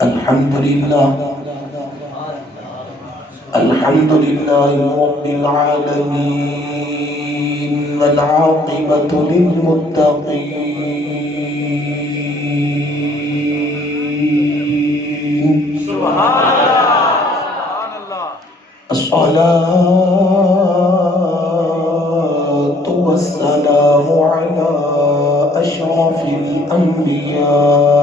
الحمد لله رب العالمين والعاقبة للمتقين. سبحان الله. الصلاة والسلام على أشرف الأنبياء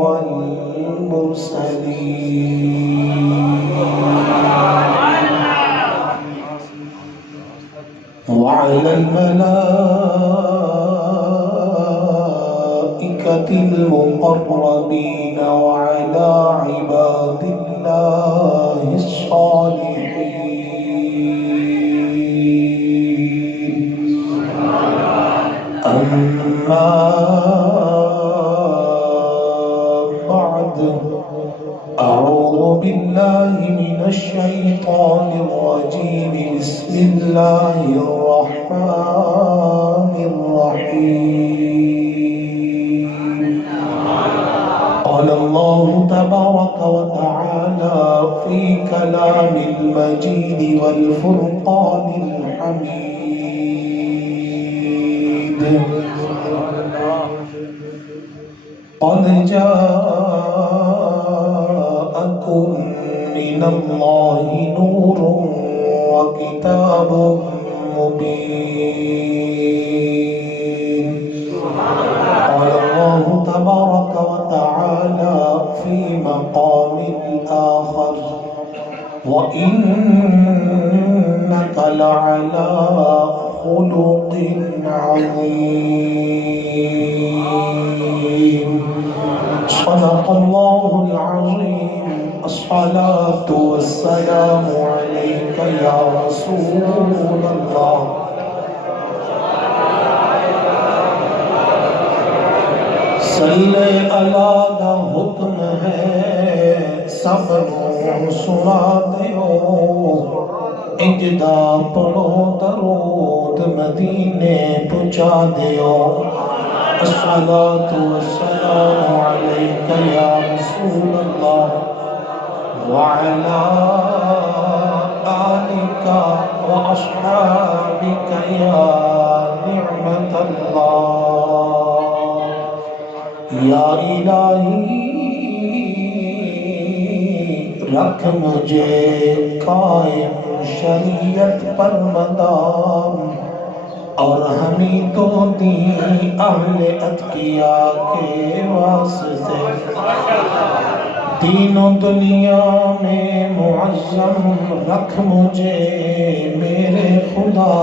والمرسلين وعلى الملائكة المقربين وعلى عباد الله الصالحين. أما بعد، أعوذ بالله من الشيطان الرجيم. بسم الله الرحمن الرحيم. قال الله تبارك وتعالى في كلام المجيد والفرقان الحميد: قد جاءكم من الله نور وكتاب مبين. قال الله تبارك وتعالى في مقام آخر: وإنك لعلى خلق عظيم. صدق الله العظيم. الصلاة والسلام عليك يا رسول الله. صلی اللہ دا حکم ہے سب نو سنا دیو، اجدا پڑھو درود مدینے پہنچا دیو. الصلاة والسلام عليك يا رسول الله وعلى آلك وأصحابك يا نعمة الله. یا الہی رکھ مجھے قائم شریعت پر مدام، اور ہمیں تو دی اہل اتقیا کے واسطے. دین و دنیا میں معظم رکھ مجھے میرے خدا،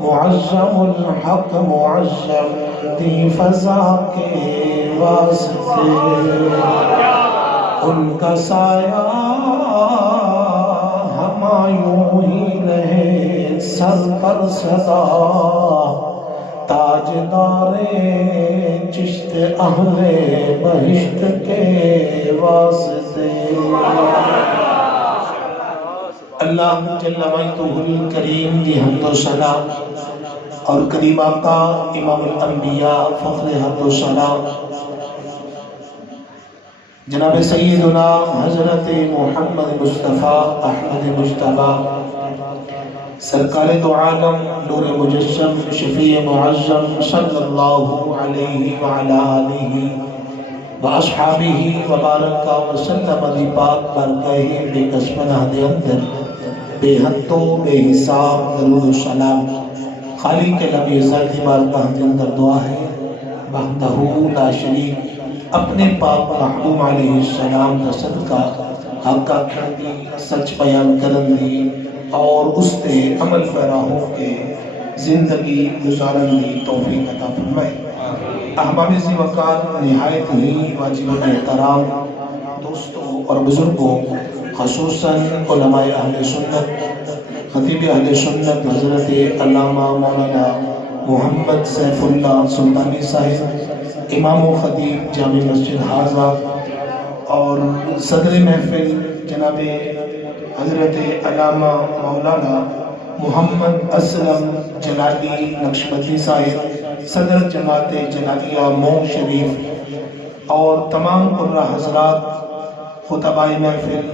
معظم الحق معظم دی فضا کے واسطے. ان کا سایہ ہمایوں ہی رہے سر پر سدا، تاجدار چشت اہل بہشت کے واسطے. اللہ جل وعلا الکریم دی حمد و ثنا اور کریم آقا امام الانبیاء فخر حمد و ثنا جناب سیدنا حضرت محمد مصطفیٰ احمد مجتبیٰ سرکار دو عالم نور مجسم شفیع معظم صلی اللہ علیہ وعلا آلہ واصحابہ وبارک وسلم دی پاک برکہ بے قسمنہ دے اندر بے حد و بے حساب درود و سلام خالق کے نبی عزت دی بارگاہ دے اندر دعا ہے وحدہ لا شریک اپنے پاک محبوب علیہ السلام دا صدقہ حق آکھن دی سچ بیان کرن دی اور اس تے عمل پیرا ہو کے زندگی گزارن دی توفیق عطا فرمائے. احباب ذی وقار نہایت ہی واجب احترام دوستوں اور بزرگوں، خصوصاً علماء اہل سنت، خطیب اہل سنت حضرت علامہ مولانا محمد سیف اللہ سلطانی صاحب، امام و خطیب جامع مسجد حاضہ، اور صدر محفل جناب حضرت علامہ مولانا محمد اسلم جلالی نقشبندی صاحب، صدر جماعت جلالیہ مئو شریف، اور تمام قرہ حضرات، خطباء محفل،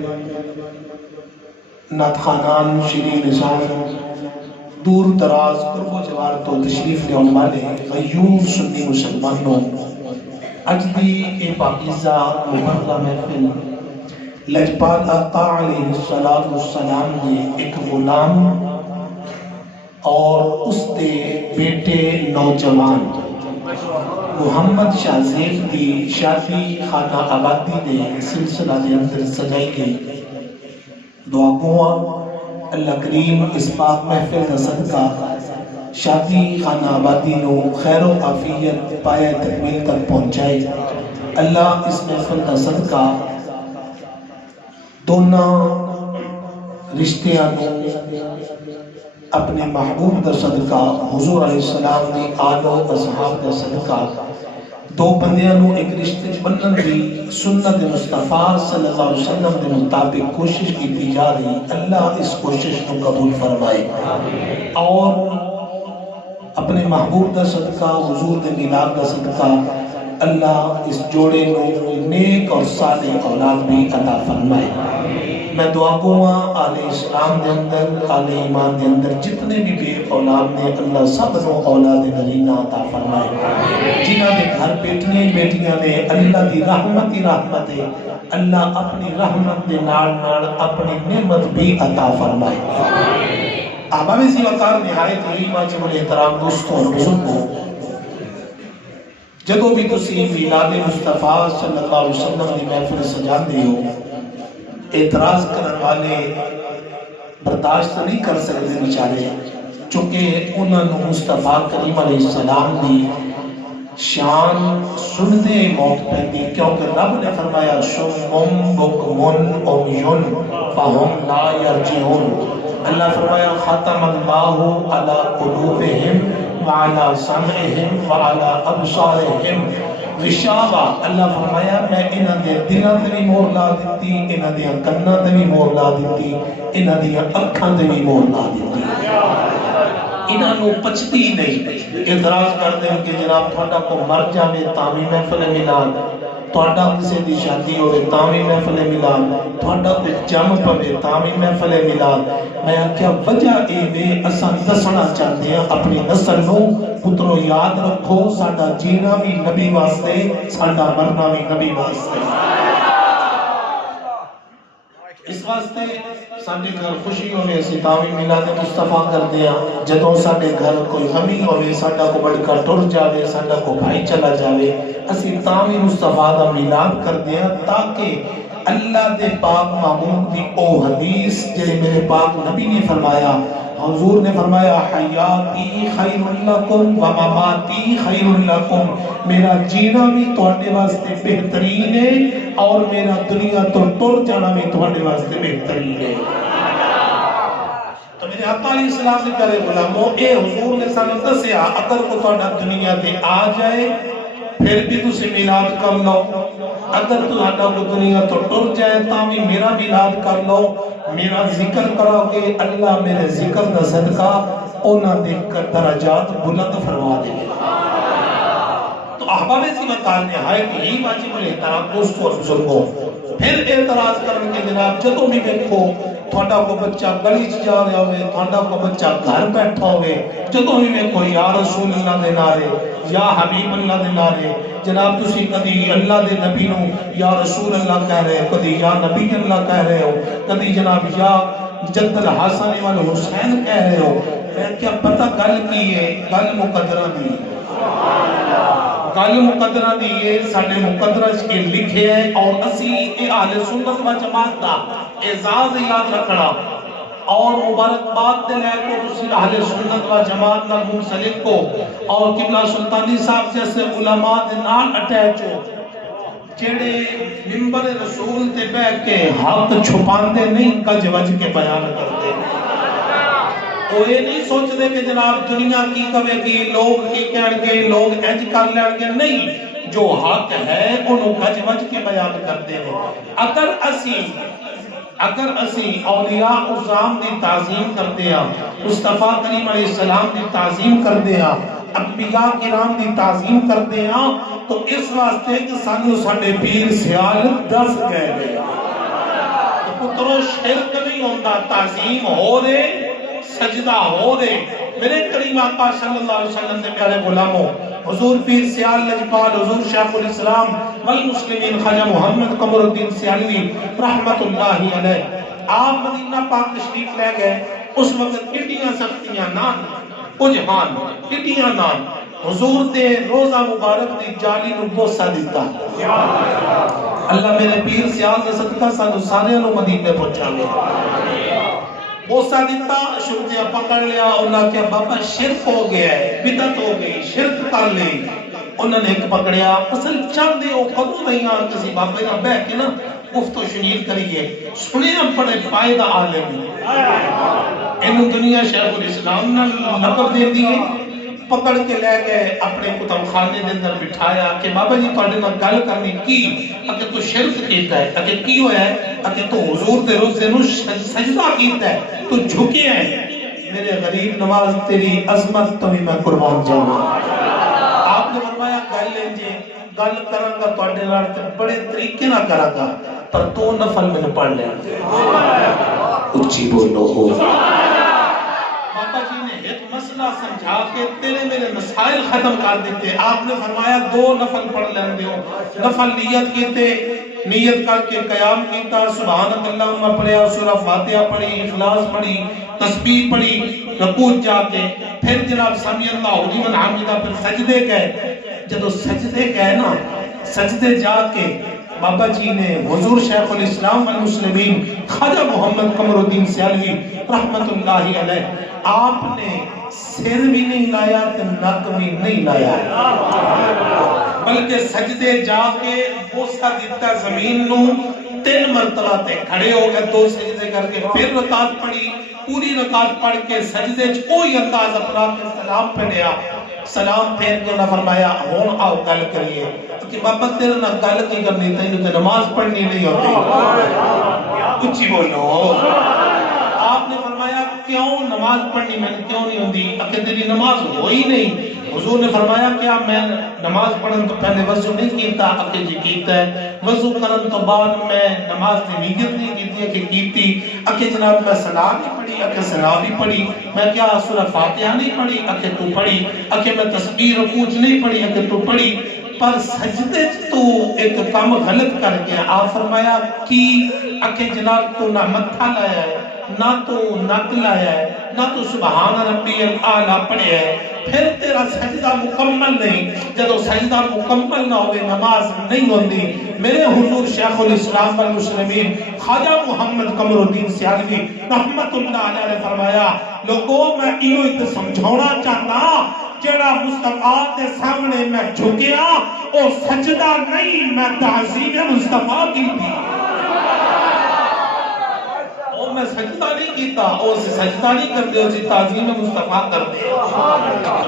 نعت خوانان، شیریں نظام، دور دراز قرب و جوار تو تشریف لے والے غیور سنی مسلمانوں، اج دی اے پاکیزہ مبارکہ محفل لجپال آقا علیہ السلام دے ایک غلام اور اس دے بیٹے نوجوان محمد شاہ زیب دی شادی خانہ آبادی دے سلسلہ دے اندر سجائی گئی۔ دعا گوا اللہ کریم اس پاک محفل دا صدقہ شادی خانہ آبادی نو خیر و عافیت پائے تکمیل تک پہنچائے۔ اللہ اس محفل دا صدقہ دونوں رشتیاں نو اپنے محبوب دا صدقہ حضور علیہ السلام دی آل و اصحاب دا صدقہ دو بندیاں نو ایک رشتے بنن دی سنت مصطفیٰ صلی اللہ علیہ وسلم دے مطابق کوشش کی جا رہی، اللہ اس کوشش کو قبول فرمائے اور اپنے محبوب دا صدقہ حضور دے میلاد دا صدقہ اللہ اس جوڑے نو نیک اور صالح اولاد بھی عطا فرمائے۔ میں دعا گوا آل اسلام دے اندر، آل ایمان دے اندر جتنے بھی بے اولاد نے اللہ سب نو اولاد نرینہ عطا فرمائے۔ جنہاں دے گھر بیٹیاں نے اللہ دی رحمت ہی رحمت ہے، اللہ اپنی رحمت دے نال اپنی نعمت بھی عطا فرمائے۔ احباب سی وقار نہایت ہی واجب الاحترام دوستوں اور بزرگوں، جدو بھی تسی میلاد مصطفیٰ صلی اللہ علیہ وسلم دی محفل سجاندے ہو، اعتراض کرنے والے برداشت نہیں کر سکتے بیچارے، چونکہ انہوں نے مصطفیٰ کریم علیہ السلام دی شان سنتے موت پہنی، کیونکہ رب نے فرمایا شمم بکمن امیون فہم لا یرجعون۔ اللہ فرمایا ختم اللہ علی قلوبہم وعلی سمعہم وعلی ابصارہم غشاوہ۔ اللہ فرمایا میں انہاں دے دلاں تے بھی مہر لا دیتی، انہاں دے کناں تے بھی مہر لا دیتی، انہاں دے اکھاں تے بھی مہر لا دیتی، انہاں نو پچتی نہیں۔ اعتراض کرتے ہیں کہ جناب تھوڑا کو مر جاوے تامی محفل میلاد، تھوڑا کسی دی شادی ہوئے تامی محفل میلاد، تھوڑا کوئی جم پوے تامی محفل میلاد۔ میں کیا وجہ اے وے اساں دسنا چاہتے ہیں اپنی نسل نو، پترو یاد رکھو ساڈا جینا بھی نبی واسطے، ساڈا مرنا بھی نبی واسطے۔ اس واسطے ساڈے گھر خوشی ہوئے اسی تامی میلاد مصطفیٰ کر دیا، جدوں ساڈے گھر کوئی غمی ہوئے ساڈا کو بڑھ کر ٹر جاوے، ساڈا کو بھائی چلا جاوے، اسی تامی مصطفیٰ دا میلاد کر دیا تاکہ اللہ دے پاک معمول دی او حدیث جنہیں میرے پاک نبی نے فرمایا، حضور نے فرمایا حیاتی خیر لکم و مماتی خیر لکم، میرا جینا بھی تواڈے واسطے بہترین ہے اور میرا دنیا تو ٹر جانا بھی تواڈے واسطے بہترین ہے۔ تو میرے آقا علیہ السلام سے کرے غلاموں، اے حضور نے سانو دسیا اگر کو تواڈا دنیا تے آ جائے پھر بھی تسی میلاد کر لو، اگر تہاڈا کو دنیا تو ٹر جائے تاں بھی میرا میلاد کر لو، میرا ذکر کرو کہ اللہ میرے ذکر دا صدقہ انہاں دے درجات بلند فرما دے۔ تو احباب سی وقار نہایت ہی واجب الاحترام دوستوں اور بزرگوں، پھر اعتراض کرنے کے جناب جدوں بھی دیکھو تھوڑا کو بچہ گلی جا رہا ہوئے، تھوڑا کو بچہ گھر بیٹھا ہوئے، جدوں بھی دیکھو یا رسول اللہ دے نعرے، یا حبیب اللہ دے نعرے، جناب تسی کدی اللہ دے نبی نو یا رسول اللہ کہہ رہے ہو، کدی یا نبی اللہ کہہ رہے ہو، کدی جناب یا جد الحسن والحسین کہہ رہے ہو، میں کیا پتہ گل کی ہے؟ گل مقدرہ دی، گل مقدرہ دی ہے، ساڑھے مقدرہ کے لکھے ہیں اور اسی اہل سنت و جماعت دا اعزاز یاد رکھنا اور مبارکباد دے لے کو تسی اہل سنت و جماعت دا منسلک کو اور قبلہ سلطانی صاحب جیسے علماء دے نال اٹیچ ہو جڑے منبر رسول تے بیٹھ کے حق چھپاندے نہیں کج وج کے بیان کرتے، وہ یہ نہیں سوچتے کہ جناب دنیا کی کہے گی، لوگ کی کہن گے، لوگ انج کر لیں گے، نہیں، جو حق ہے انہوں کج وج کے بیان کرتے ہیں۔ اگر اسی اولیاء اعظام دی تعظیم کرتے ہیں، مصطفیٰ کریم علیہ السلام دی تعظیم کرتے ہیں، انبیاء کرام دی تعظیم کرتے ہیں تو اس واسطے کہ سانو ساڈے پیر سیال دس گئے پترو شرک نہیں ہوتا، تعظیم ہو دے، سجدہ ہو دے۔ میرے کریم آقا صلی اللہ علیہ وسلم نے پیارے غلاموں، حضور پیر سیال لجپال حضور شیخ الاسلام والمسلمین خواجہ محمد قمر الدین سیالوی رحمت اللہ علیہ، آپ مدینہ پاک تشریف لے گئے۔ اس وقت کٹیاں سختیاں نان اجہان کٹیاں نان حضور دے روزہ مبارک دی جالی نو بوسہ دیتا۔ اللہ میرے پیر سیال دے صدقہ سانو سارے نو مدینے پہنچا گیا، بوسہ دیتا، شرطیاں پکڑ لیا، انہاں کیا بابا شرک ہو گیا ہے، بدعت ہو گئی، شرک کر لی۔ انہوں نے ایک پکڑیا، اصل چاندے او قدو نہیں آن کسی بابے نہ بہ کے نا گفت و شنید کریے، سنے ہم پڑے پائدہ عالم انہوں دنیا شیخ الاسلام نے لقب دے دیئے، پکڑ کے لے گئے اپنے کتب خانے دے اندر بٹھایا کہ بابا جی تواڈے نال گل کرنی کی، اگر تو شرک کیتا ہے، اگر کی ہویا ہے، اگر تو حضور دے روزے نو سجدہ کیتا ہے، تو جھکے ہیں، میرے غریب نواز تیری عظمت تو بھی میں قربان جاؤں۔ آپ نے فرمایا گل لیں گل کروں گا تواڈے نال تے بڑے طریقے نہ کراں گا، پر تو نفل میں پڑھ لے، اچھی بولو ہو۔ بابا جی نے ایک مسئلہ سمجھا کے تیرے میرے مسائل ختم کر دیتے۔ آپ نے فرمایا 2 نفل پڑھ لین دیو، نفل نیت کیتے، نیت کر کے قیام کیتا، سبحانک اللہم پڑھیا، سورہ فاتحہ پڑھی، اخلاص پڑھی، تسبیح پڑھی، رکوع جا کے پھر جناب سمیع اللہ لمن حمدہ، پھر سجدے گئے۔ جب سجدے گئے نا، سجدے جا کے بابا جی نے حضور شیخ الاسلام والمسلمین خواجہ محمد قمر الدین سیالوی رحمت اللہ علیہ، آپ نے سر بھی نہیں لایا تے نک بھی نہیں لایا، بلکہ سجدے جا کے بوسہ دیتا زمین نو، 3 مرتبہ تے کھڑے ہو گئے، 2 سجدے کر کے پھر رکعت پڑھی، پوری رکعت پڑھ کے سجدے کوئی انداز اپنا کے سلام پڑھیا، سلام پھیر کے انہاں فرمایا ہون آؤ گل کریے کہ بابا تیرے نہ گل کی کرنی تینوں تے نماز پڑھنی نہیں ہوتی، اچھی بولو۔ آپ نے فرمایا کیوں نماز پڑھنی میں کیوں نہیں ہوتی، کہ تیری نماز ہوئی نہیں۔ حضور نے فرمایا کیا میں نماز پڑھن تو پہلے وضو نہیں کیتا، کہ جی کیتا ہے، وضو کرن تو بعد میں نماز کی نیت نہیں کیتی، کہ کیتی، کہ جناب میں سنا نہیں پڑھی، کہ سنا بھی پڑھی، میں کیا سورہ فاتحہ نہیں پڑھی، کہ تو پڑھی، کہ میں تسبیح رکوع نہیں پڑھی، کہ تو پڑھی، پر سجدے تو ایک کام غلط کر گیا۔ آپ فرمایا کی، کہ جناب تو نہ متھا لایا ہے، نہ تو نک لایا ہے، نہ تو سبحان ربی الاعلیٰ پڑھیا ہے، پھر تیرا سجدہ مکمل نہیں۔ جب سجدہ مکمل نہ ہوئے نماز نہیں ہوتی۔ میرے حضور شیخ الاسلام والمسلمین خواجہ محمد قمر الدین سیالوی رحمت اللہ علیہ نے فرمایا لوگوں میں ایو ایک سمجھونا چاہتا، جڑا مصطفیٰ کے سامنے میں جھکیا او سجدہ نہیں، میں تعظیم مصطفیٰ کی تھی، میں سجدہ نہیں کیتا، او سے سجدہ نہیں کرتے، او سے تعظیم مصطفیٰ کرتے۔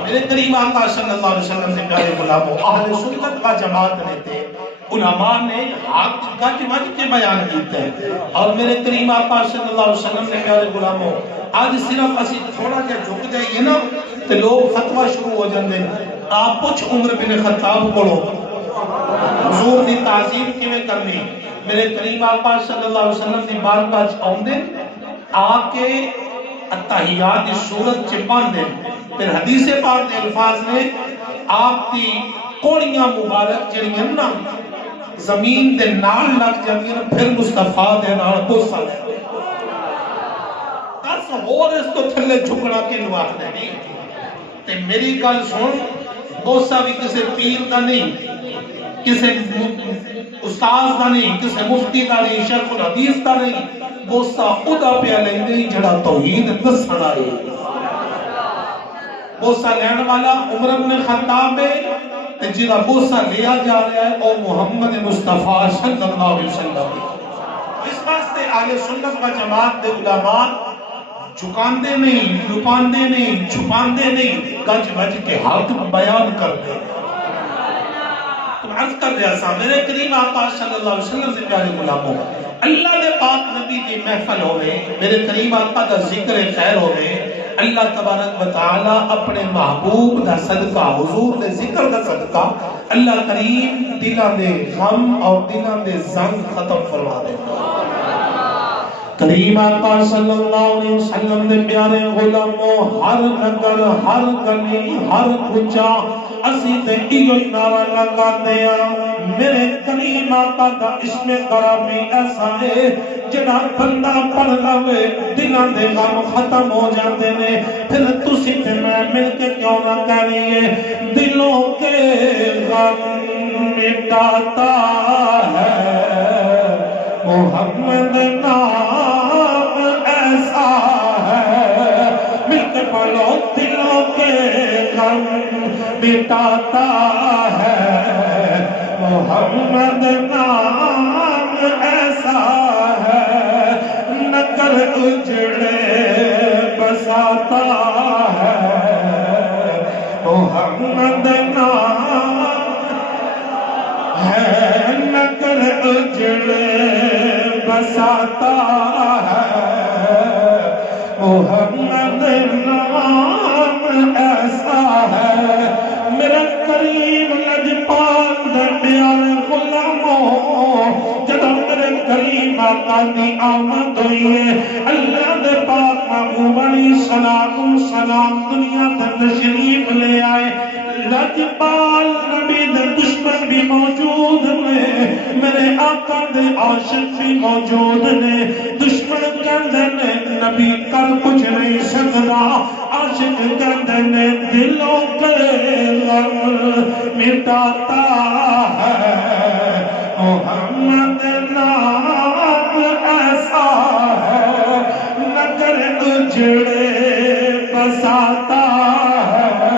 میرے کریم آقا صلی اللہ علیہ وسلم نے پیارے غلاموں، اہل سنت کا جماعت رہتے، علماء نے حق کا وجہ کے بیان کیتے ہیں، اور میرے کریم آقا صلی اللہ علیہ وسلم نے پیارے غلاموں، آج صرف اسی تھوڑا جا جھک جائیے نا تو لوگ فتوہ شروع ہو جاندے۔ آپ پوچھ عمر بن خطاب کو حضور دی تعظیم کیویں کرنی، میرے کریم آقا صلی اللہ علیہ وسلم دی بارگاہ آوندے، آ کے اتحیات دی صورت چ پاندے، پھر حدیث پاک دے الفاظ نے آپ دی کوڑیاں مبارک جڑیاں نا زمین دے نال لگ جاندیاں، پھر مصطفیٰ دے نال بوسہ لے دس ہور اس تو تھلے جھکنا کے نواز نہیں۔ تے میری گل سن، بوسہ بھی کسے پیر دا نہیں، کسے استاذ دا نہیں، کسے مفتی دا نہیں، شیخ الحدیث دا نہیں، بوسہ ادا پہ لیندے ہی جڑا توحید دسن آئے۔ بوسہ لین والا عمر بن خطاب ہے، جڑا بوسہ لیا جا رہا ہے او محمد مصطفیٰ صلی اللہ علیہ وسلم۔ اس واسطے اہل سنت و جماعت دے علماء جھکاندے نہیں، لپاندے نہیں، چھپاندے نہیں، گج بج کے حق بیان کرتے۔ تم عرض کر رہا سا میرے کریم آقا صلی اللہ علیہ وسلم سے پیارے غلاموں، اللہ دے پاک نبی دی محفل ہوئے، میرے کریم آقا دا ذکر خیر ہوئے، اللہ تبارک و تعالی اپنے محبوب دا صدقہ، حضور دے ذکر دا صدقہ، اللہ کریم دلاں دے غم اور دلاں دے زنگ ختم فرما دے۔ کریم آقا صلی اللہ علیہ وسلم دے پیارے غلاموں، ہر نگر، ہر گلی، ہر کوچہ اسی تے ایو نعرہ لگا دیا، میرے کریم آقا دا اسم گرامی ایسا ہے جڑا بندہ پڑھ لوے دلاں دے غم ختم ہو جاتے نے۔ پھر تسی تے میں مل کے کیوں نہ کہیے دلوں کے غم مٹاتا ہے محمد نام ایسا ہے، مل کے پڑھو دلوں کے غم مٹاتا ہے محمد نام ایسا ہے، نگر اجڑے بساتا ہے محمد نام ہے، نگر اجڑے بساتا ہے محمد نام ایسا ہے۔ میرا کریم لجپال دے پیارے غلاموں، جدوں میرے کریم آقا دی آمد ہوئی ہے، اللہ دے پاک محبوب علیہ الصلوۃ والسلام دنیا تے تشریف لے آئے۔ لجپال نبی دے دشمن بھی موجود نے، میرے آقا دے عاشق بھی موجود نے۔ دشمن کہندے نے نبی کر کچھ نہیں سکدا، عاشق کہندے نے دلوں کے غم مٹاتا ہے محمد نام ایسا ہے، نگر اجڑے بساتا ہے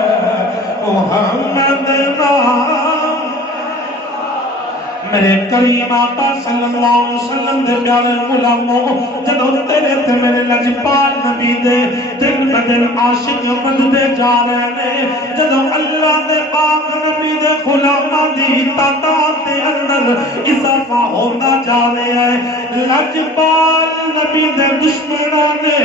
محمد نام۔ میرے کریم آقا صلی اللہ علیہ وسلم دے پیارے غلاموں، جدوں تیرے تے میرے لجپال نبی دے دن بدن عاشق بددے جا رہے نے، جدوں اللہ دے پاک نبی دے غلاماں دی تعداد دے اندر اضافہ ہوتا جا رہا ہے، لجپال نبی دے دشمناں نے،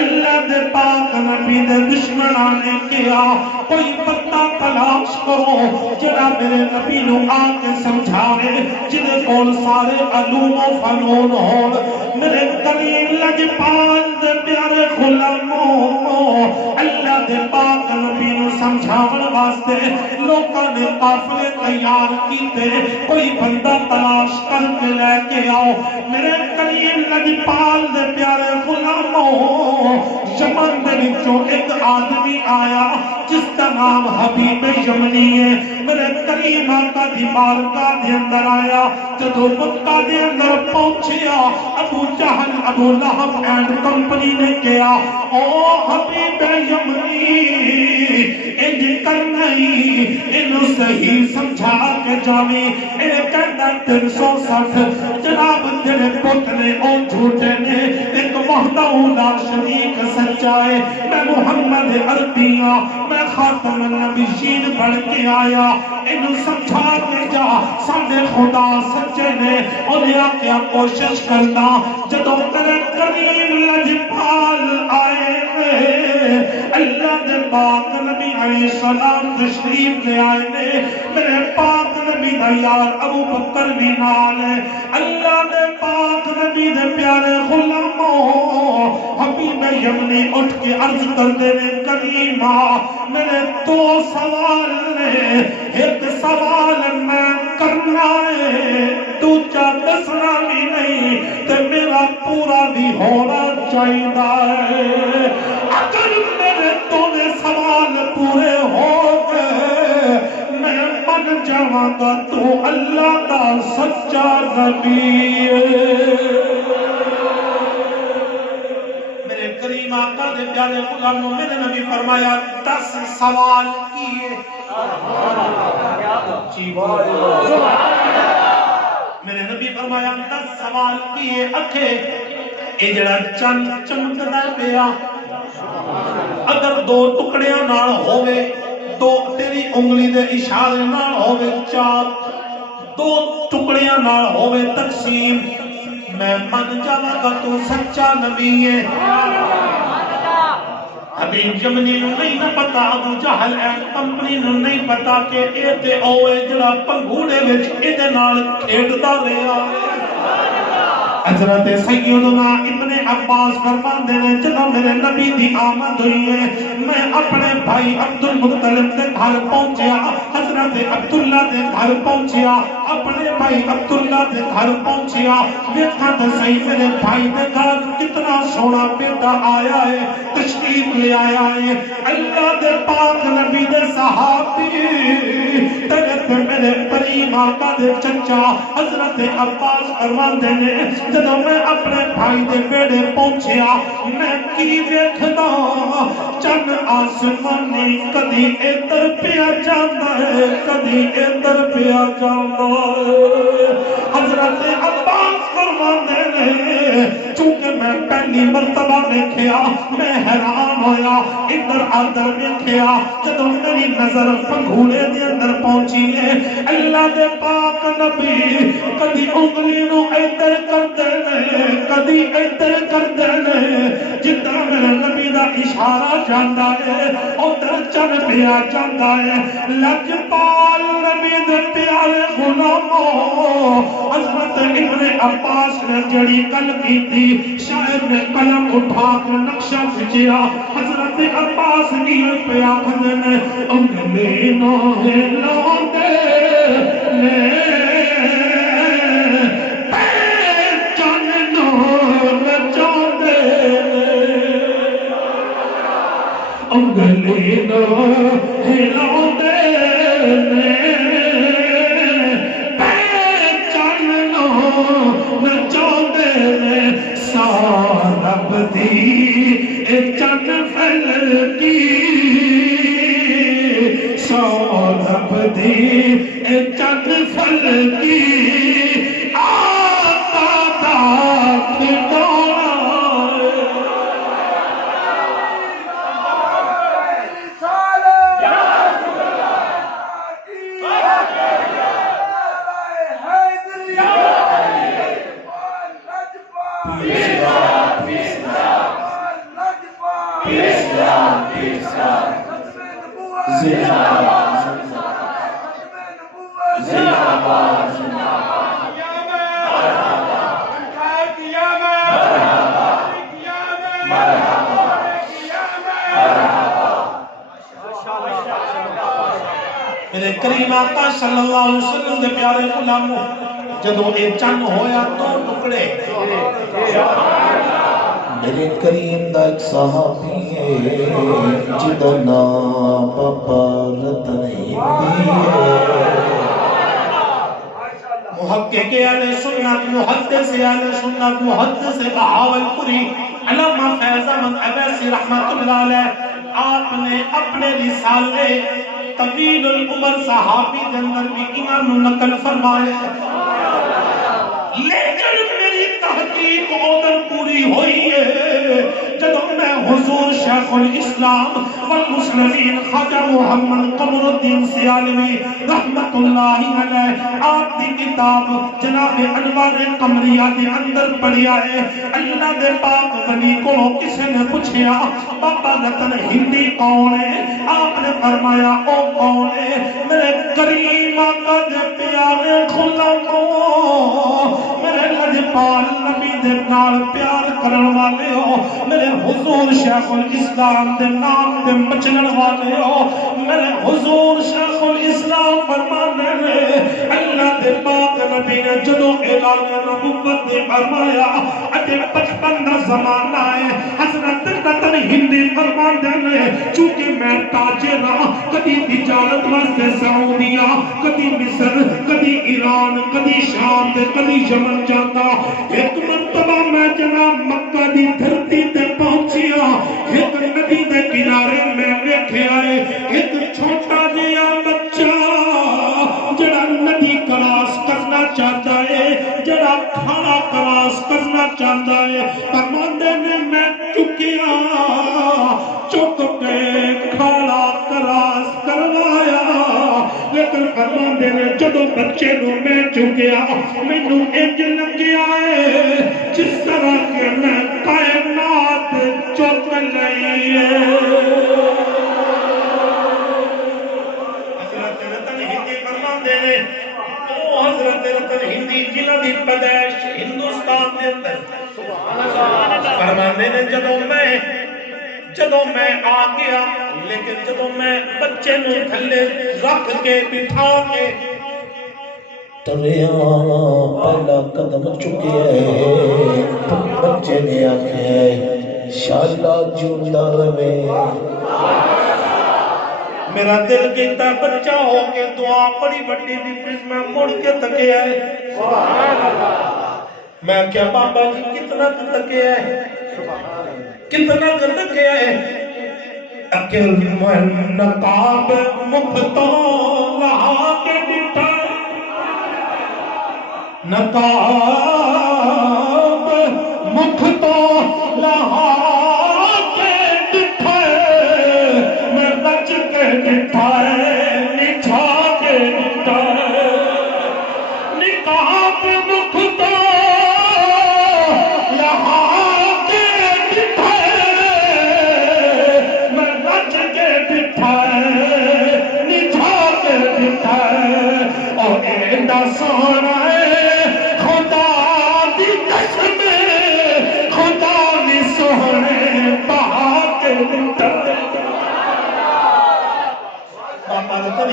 اللہ دے پاک نبی دے دشمناں نے کیا کوئی بندہ تلاش کرو جڑا میرے نبی نو آ کے سمجھاوے، جدے کول سارے علوم و فنون ہون۔ میرے کریم لجپال دے پیارے غلاموں، اللہ دے پاک نبی نو سمجھاون واسطے لوکاں نے قافلے تیار کیتے، کوئی بندہ تلاش کر کے لے کے آؤ۔ میرے کریم لجپال دے پیارے غلاموں، یمن دے وچوں ایک آدمی آیا جس کا نام حبیب یمنی ہے، میرے کریم آقا دی بارگاہ دے اندر آیا۔ جدوں مکہ دے اندر پہنچیا، ابو جہل، ابو لہب اینڈ کمپنی نے کیا او حبیب یمنی انج کرنا ہی انہوں صحیح سمجھا کے جاویں، انہیں کہنا 360 جناب تیرے پت نے او جھوٹے نے، ایک وحدہ لا شریک سچائے، میں محمد عربیاں، میں خاتم النبیین پڑھ کے آیا، انہوں سمجھا کے جا ساڑھے خدا سچے نے، انہیں کیا کوشش کرنا۔ جدوں میرے کریم لجپال آئے نے، اللہ دے پاک نبی علیہ السلام تشریف لے آئے نے، میرے پاک نبی دا یار ابو بکر بھی نال ہے۔ اللہ دے پاک نبی دے پیارے غلاموں، حبیب یمنی اٹھ کے عرض کر دے نے کریمہ میرے 2 سوال نے، ایک سوال میں کرنا ہے، دوجا دسنا بھی نہیں تے میرا پورا بھی ہونا چاہیے۔ اگر میرے 2 سوال پورے ہو گئے میں من جاواں گا تو اللہ دا سچا نبی ہے۔ میرے کریم آقا دے پیارے غلاموں، میرے نبی فرمایا 10 سوال کیے۔ میرے نبی فرمایا 10 سوال کیے اکھے اے جڑا چند چمکدا پیا اگر 2 ٹکڑیاں نال ہووے، 2 تیری انگلی دے اشارے نال ہووے چاپ، 2 ٹکڑیاں نال ہووے تقسیم، میں من جاواں گا تو سچا نبی ہے۔ حبیب یمنی نو نہیں نہ پتا، ابو جہل اینڈ کمپنی نو نہیں پتا کہ اے تے اوے جڑا پنگھوڑے وچ اے دے نال کھیڈدا رہیا۔ حضرت سیدنا ابن عباس فرماندے نے جدوں میرے نبی دی آمد ہوئی ہے میں اپنے بھائی عبد المطلب دے گھر پہنچیا، حضرت عبداللہ دے گھر پہنچیا، اپنے بھائی عبداللہ دے گھر پہنچیا، ویکھاں تے صحیح میرے بھائی دے گھر کتنا سونا بیٹا آیا ہے، تشریف لے آیا ہے، اللہ دے پاک نبی دے صحابی تے میرے کریم آقا دے چچا حضرت عباس فرماندے نے جدوں میں اپنے بھائی دے بیڑے پہنچیا میں کی ویکھدا چن آسمانی کدی ادھر پیا جاندا ہے کدی ادھر پیا جاندا ہے۔ حضرت عباس فرماندے نے چونکہ میں پہلی مرتبہ ویکھیا میں حیران ہویا، ادھر ادھر ویکھیا، جدوں میری نظر پنگھوڑے دے اندر پہنچی ہے اللہ دے پاک نبی کدی انگلی نو ادھر کردے نے کدی ادھر کردے نے، جدھر میرے نبی دا اشارہ جاندا ہے ادھر چل پیا جاندا ہے۔ لجپال نبی دے پیارے غلاموں، حضرت ابن عباس نے جڑی گل کی تھی شاعر نے قلم اٹھا کے نقشہ کھچیا، حضرت عباس یہ پیا کھدے نے انگلی نو ہلاندے نے چن نو نچاندے انگلی نو ہلاندے نے چن نو نچاندے نے سارب دی چن پھل کی سورب دی چند پھل کی آقا دا کھڑونا میرے کریم آقا صلی اللہ علیہ وسلم دے پیارے غلاموں جدوں اے چن ہویا دو ٹکڑے میرے کریم دا ایک صحابی ہے جدا نام بابا رتن ہندی ہے، محقق اہل سنت محدث اہل سنت محدث بہاولپوری علامہ فیض احمد اویسی رحمت اللہ علیہ آپ نے اپنے رسالے طویل العمر صحابی کے اندر بھی انہوں نے نقل فرمایا، لیکن میری تحقیق ادھر پوری ہوئی ہے جب میں حضور شیخ الاسلام والمسلمین خواجہ محمد قمر الدین سیالوی رحمت اللہ علیہ آپ کی کتاب جناب انوار قمریہ کے اندر پڑھیا ہے۔ اللہ دے پاک ولی کو کسی نے پوچھیا بابا رتن ہندی کون ہے؟ آپ نے فرمایا او کون ہے؟ میرے کریم آقا دے پیارے غلاموں، میرے لجپال نبی دے نال پیار کرن والے ہو، میرے حضور شیخ الاسلام دے نام دے مچلن والے ہو، میرے حضور شیخ الاسلام فرمانے نے اللہ دے پاک نبی نے جدو اعلان نبوت نے فرمایا اتے 55 دا زمانہ ہے، حضرت رتن ہندی فرمانے نے چونکہ میں تاجر ہاں، کدی تجارت واسطے سعودیہ، کدی مصر، کدی ایران، کدی شام تے کدی یمن جاتا، ایک مرتبہ میں جناب مکہ دی دھرتی تے پہنچیا، ایک ندی دے کنارے میں بیٹھے آئے ایک چھوٹا جیا بچہ جڑا ندی کراس کرنا چاہتا ہے، جڑا کھڑا کراس کرنا چاہتا ہے، فرماندے نے میں چکیا چک کے کھڑا کراس کروایا، لیکن فرماندے نے جدو بچے نو میں چکیا مینوں انج لگیا ہے جس طرح کہ میں کائنات چک لئی ہے۔ نے وہ حضرت رتن ہندی جنہاں دی پیدائش ہندوستان دے اندر فرماندے نے جدوں میں آ گیا لیکن جدوں میں بچے نو تھلے رکھ کے بٹھا کے تریا پہلا قدم چکے بچے نے آکھے شالا جوندا رہے میرا دل کہتا بچہ ہو کے دعا بڑی بڑی دی میں مڑ کے تکے آئے میں کیا بابا جی کتنا تکے آئے کتنا تکے آئے اکل من نقاب مفتو لہا کے بٹھا نقاب مفتو لہا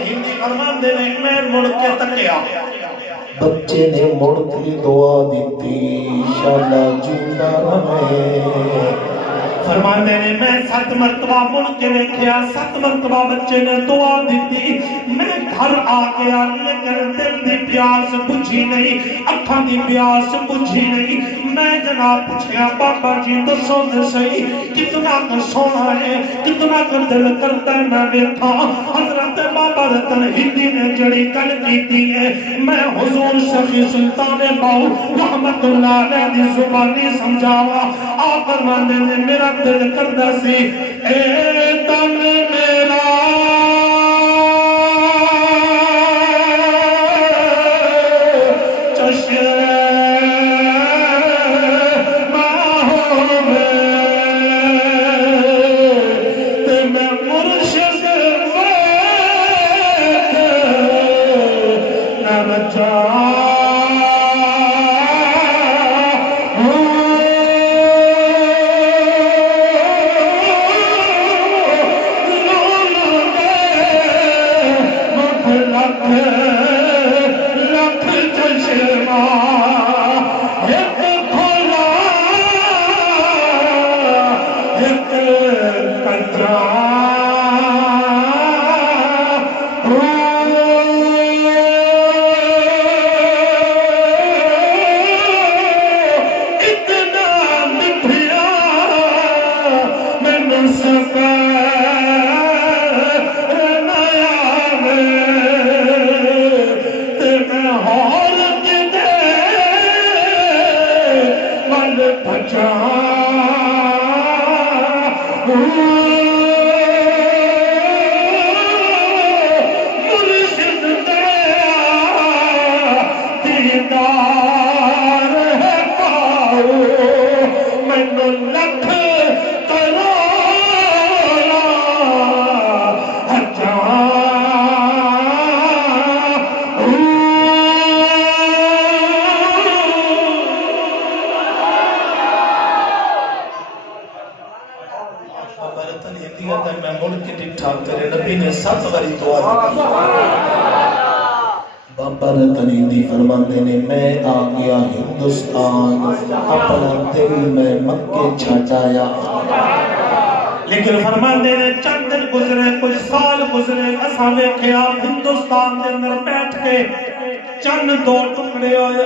ہندی فرمان دے میں مڑ کے تکیا بچے نے مڑ کے دعا دیتی شالا جوندا رہے فرمان دے میں 7 مرتبہ مڑ کے دیکھیا 7 مرتبہ بچے نے دعا دیتی میں گھر آ گیا لیکن دل دی پیاس بجھی نہیں اکھاں دی پیاس بجھی نہیں میں جناب پوچھیا بابا جی دسو تے صحیح کتنا کا سونا ہے کتنا کا دل کرتا ہے میں دیکھا حضرت بابا رتن ہندی نے جڑی گل کیتی ہے میں حضور شفیع سلطان باؤ رحمت اللہ علیہ دی زبانی سمجھاوا آ فرماندے نے میرا دل کردا سی اے تن میرا بابا رتن ہندی فرماندے نے میں آ گیا ہندوستان اپنا دل میں مکے چھٹایا لیکن فرماندے نے چند دن گزرے کچھ سال گزرے اساں ویکھیا ہندوستان دے اندر بیٹھ کے چند 2 ٹکڑے ہوئے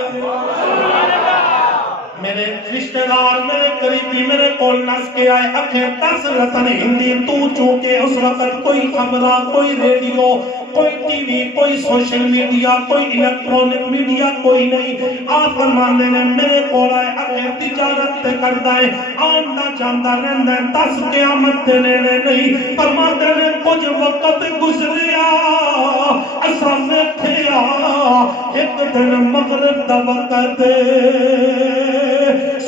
میرے رشتہ دار میرے قریبی میرے کول نس کے آئے اکھیں 10 رتن ہندی تو چونکہ اس وقت کوئی خبرہ کوئی ریڈیو کوئی ٹی وی کوئی سوشل میڈیا کوئی الیکٹرونک میڈیا کوئی نہیں آپ فرمانے نے میرے کول آئے اکھیں تجارت تے کردا ہے آندا جاندا رہندا ہے 10 قیامت دے نیڑے نہیں فرماتے نے کچھ وقت گزریا اساں ویکھیا ایک دن مغرب دا وقت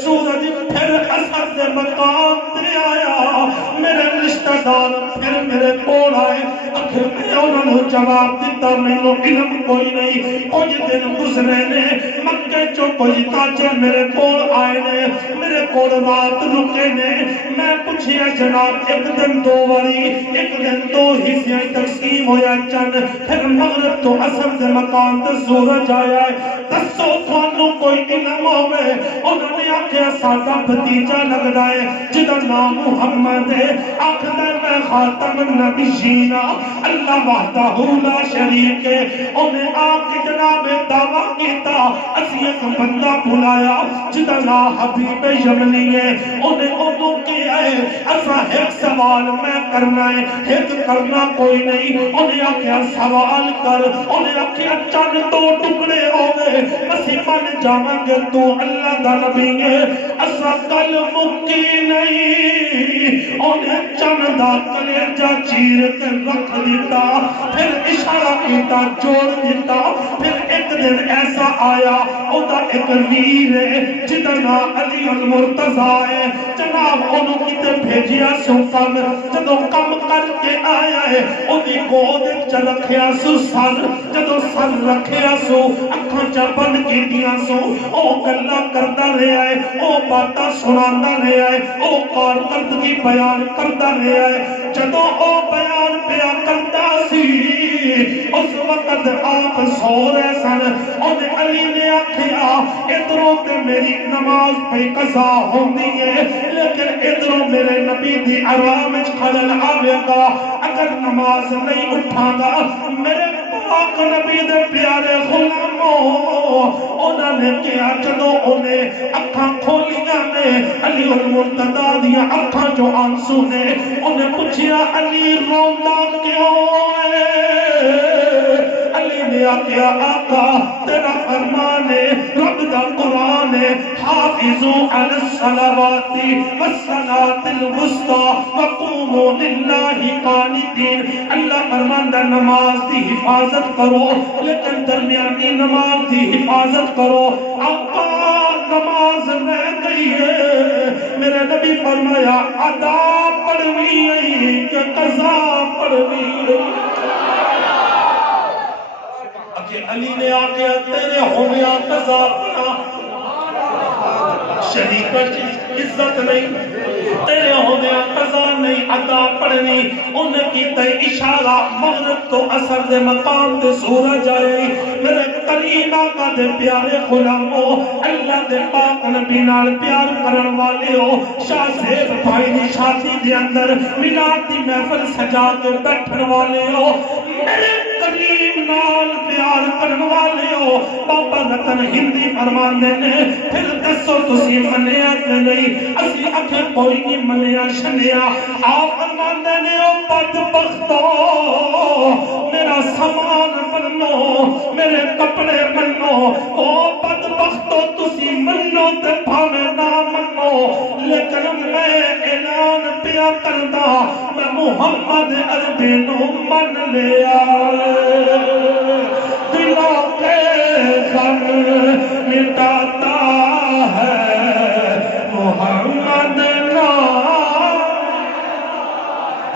سورج پھر اثر دے مقام تے آیا میرے رشتہ دار پھر میرے کول آئے اکھر میں انہوں نے جواب پتا مینوں علم کوئی نہیں. کچھ دن گزرے نے مکے چو کوئی تاجر میرے کول آئے نے, میرے کول رات رکے نے. میں پوچھیا جناب ایک دن دو واری, ایک دن دو حصے تقسیم ہویا چند, پھر مغرب تو عصر دے مقام تے سورج آیا ہے, دسو تھانوں کوئی علم ہوئے؟ انہوں نے آکھیا ساڈا بھتیجا لگدا ہے جدا نام محمد ہے, آکھدا میں خاتم النبیین اللہ وحدہ لا شریک ہے. انہیں آپ کے جناب دعویٰ کیتا اسی ایک بندہ بلایا جدا نام حبیب یمنی ہے. انہیں انہوں کیا ہے اسا ایک سوال میں کرنا ہے, ایک کرنا کوئی نہیں. انہیں آکھیا سوال کر. انہیں آکھیا چند دو ٹکڑے ہو گئے اسی من جاواں گے تو اللہ دا نبی ہے, اسا کل مکی نہیں. انہیں چند دا کلیجہ چیر کے رکھ دیتا, پھر اشارہ کیتا جوڑ دیتا. پھر ایک دن ایسا آیا اودا ایک ویر ہے جدا نام علی المرتضیٰ ہے, جناب انہوں کی تے بھیجیا سو کم, جدو کم کر کے آیا ہے اُنہیں گود چ رکھیا سو سر, جدو سر رکھیا سو اکھاں چا بند کی دیا سو, او گلا کردا رہا ہے, او باتاں سناندا رہا ہے, او کارکردگی بیان کردا رہا ہے. جدو او بیان پیا کردا سی اس وقت آپ سو رہے سن. انہیں علی نے آکھیا ادھروں تے میری نماز پہ قضا ہوندی ہے لیکن ادھروں میرے نبی دی آرام وچ خلل آوے گا, اگر نماز نہیں اٹھاں گا میرے پاک نبی دے پیارے غلاموں. انہوں نے کیا جدو انہیں اکھاں کھولیاں نے علی المرتضیٰ دیا اکھاں جو آنسو نے, انہیں پوچھیا علی روندا کیوں ہے؟ علی نے آکھیا آقا تیرا فرمان ہے, رب دا قرآن ہے, حافظوا علی الصلوات والصلاة الوسطى وقوموا للہ قانتین. اللہ فرماندا نماز دی حفاظت کرو لیکن درمیانی نماز دی حفاظت کرو. آقا نماز رہ گئی ہے, میرے نبی فرمایا ادا پڑھنی ہے کہ قضا پڑھنی ہے؟ علی نے آکھیا تیرے ہویا قضا پڑھا, شریک عزت نہیں, تیرے ہویا قضا نہیں ادا پڑھنی. انہیں کیتا اشارہ مغرب تو عصر دے مقام تے سورج آئے. میرے کریم آقا دے پیارے غلاموں, اللہ دے پاک نبی نال پیار کرن والے ہو, شاہ زیب بھائی دی شادی دے اندر میلاد دی محفل سجا کے بیٹھن والے ہو, میرے کریم نال پیار کرن والے ہو. بابا رتن ہندی فرماندے نے پھر دسو تسی منیا تے نہیں؟ اسی اکھے کوئی نہیں منیا شنیا. آپ فرماندے نے او بدبختو میرا سامان بنو, میرے کپڑے بنو. او بدبختو تسی منو تے بھاوے نہ منو, لیکن میں اعلان پیا کردا میں محمد عربی نو من لیا. دلوں کے غم مٹاتا ہے محمد نام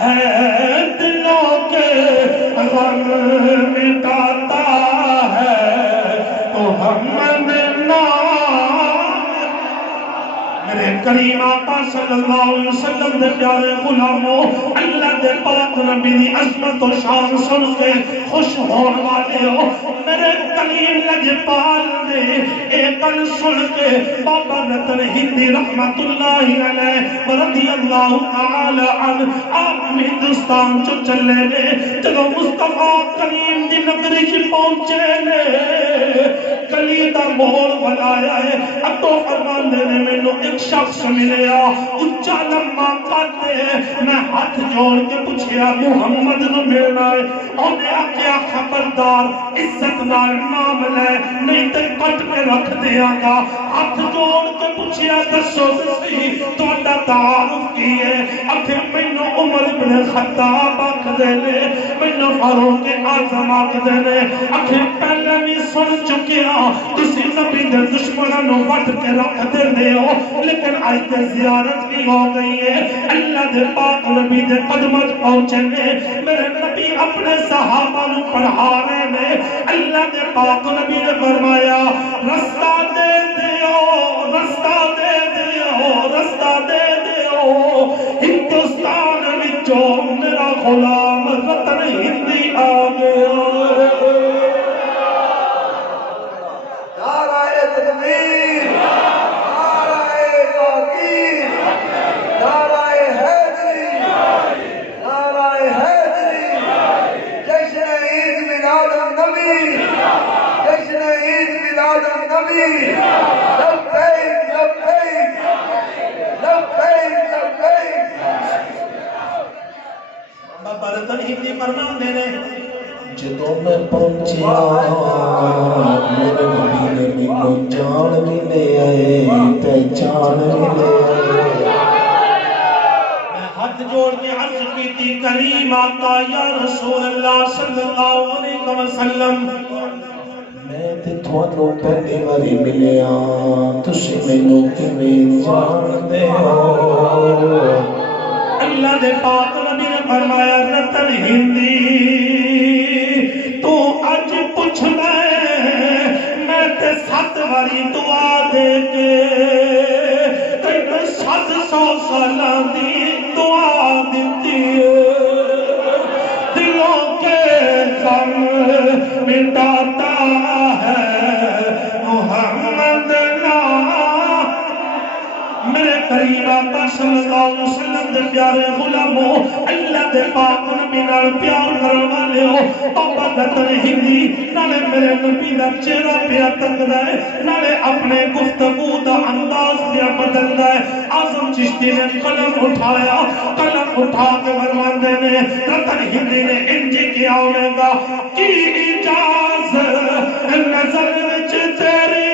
ہے, دلوں کے غم مٹاتا ہے محمد نام. میرے کریم آقا صلی اللہ علیہ وسلم دے پیارے غلاموں, اللہ دے پاک نبی دی عظمت و شان سن کے خوش ہون والے ہو. میرے کریم لجپال دے ایک گل سن کے بابا رتن ہندی رحمت اللہ علیہ رضی اللہ تعالی عنہ آپ ہندوستان چو چلے نے. چلو مصطفیٰ کریم دی نگری چ پہنچے نے, گلی دا موڑ بنایا ہے. اتو فرماندے نے مینوں ایک شخص ملیا اچا لمبا قد ہے, میں ہاتھ جوڑ کے پوچھیا محمد نو ملنا ہے؟ انہیں آکھیا خبردار عزت نال نام لے نہیں تے کٹ کے رکھ دیا گا. ہاتھ جوڑ کے پوچھیا دسو سی تہاڈا تعارف کی ہے؟ آکھے مینوں عمر بن خطاب آکھدے نے, مینوں فاروق اعظم آکھدے نے. آکھے پہلے بھی سن چکیا تسی نبی دے دشمنوں نو وٹ کے رکھ دے ہو لیکن اج تے زیارت بھی ہو گئی ہے اللہ دے پاک نبی دے قدماں پہنچے نے میرے نبی اپنے صحابہ نو پڑھا رہے نے اللہ دے پاک نبی نے فرمایا رستہ دے دیو رستہ دے دیو رستہ دے دیو ہندوستان وچوں میرا غلام رتن ہندی آ گیا نعرہ تکبیر نعرہ تحقیر نعرہ حیدری نعرہ حیدری جشن عید میلاد النبی جشن عید میلاد النبی لبیک لبیک لبیک لبیک بابا رتن ہندی فرماندے نے جدوں میں پہنچیا میرے نبی نے مینوں جان بھی لے آئے پہچان بھی لے آئے میں ہاتھ جوڑ کے عرض کی تھی کریم آقا یا رسول اللہ صلی اللہ علیہ وسلم میں تے تھانوں پہلی واری ملیا تسی مینوں کیویں جاندے ہو اللہ دے پاک نبی نے فرمایا رتن ہندی تو اج پوچھ میں تے 7 واری دعا دے کے تینوں 700 سالاں دی دعا دتی دلوں کے غم مٹاتا ہے محمد نام میرے کریم آقا صلی اللہ علیہ وسلم دے پیارے غلاموں اللہ دے پاک نبی نال پیار کرن والے ہو بابا رتن ہندی نالے میرے نبی دا چہرہ پیا تکدا ہے نالے اپنے گفتگو دا انداز پیا بدلدا ہے اعظم چشتی نے قلم اٹھایا قلم اٹھا کے فرماندے نے رتن ہندی نے انج کیا ہوے گا کی اجازت نظر وچ تیری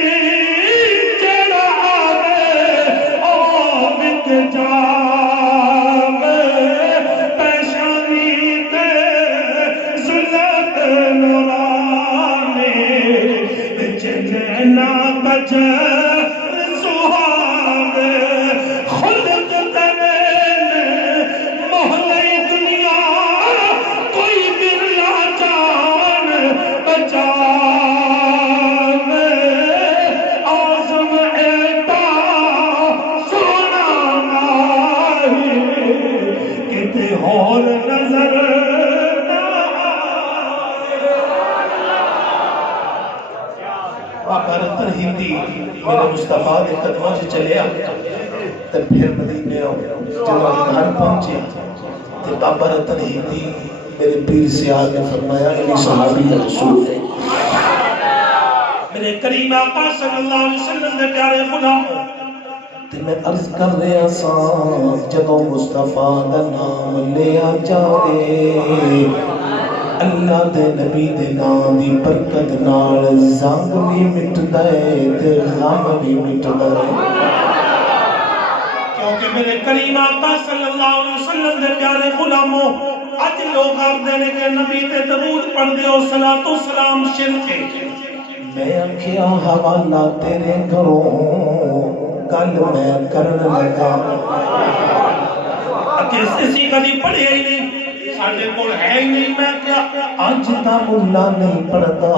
میرے مصطفیٰ کے قدموں سے چلے تو پھر مدینے جب گھر پہنچے تو بابا رتن ہندی میرے پیر سیاد نے فرمایا کہ صحابی رسول ہے میرے کریم آقا صلی اللہ علیہ وسلم دے پیارے غلام تے میں عرض کر رہا سا جدوں مصطفیٰ دا نام لیا جاوے اللہ دے نبی دے نام دی برکت نال زنگ بھی مٹدا ہے تے غم بھی مٹدا ہے کیونکہ میرے کریم آقا صلی اللہ علیہ وسلم دے پیارے غلاموں اج لوگ آکھدے نے کہ نبی تے درود پڑھ دیو صلاۃ و سلام شرک ہے میں آکھیا حوالہ تیرے گھروں گل میں کرن لگا اسی کدی پڑھے ہی نہیں ساڈے کول ہے ہی نہیں میں کیا اج دا ملا نہیں پڑھتا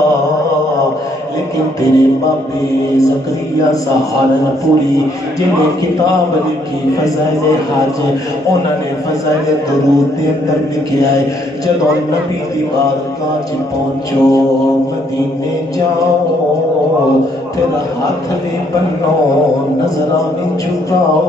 لیکن تیرے بابے زکریا سہارنپوری جنہیں کتاب لکھی فضائل حج انہوں نے فضائل درود دے اندر لکھیا ہے جدوں نبی دی بارگاہ وچ پہنچو مدینے جاؤ پھر ہاتھ بھی بنو نظراں جھکاؤ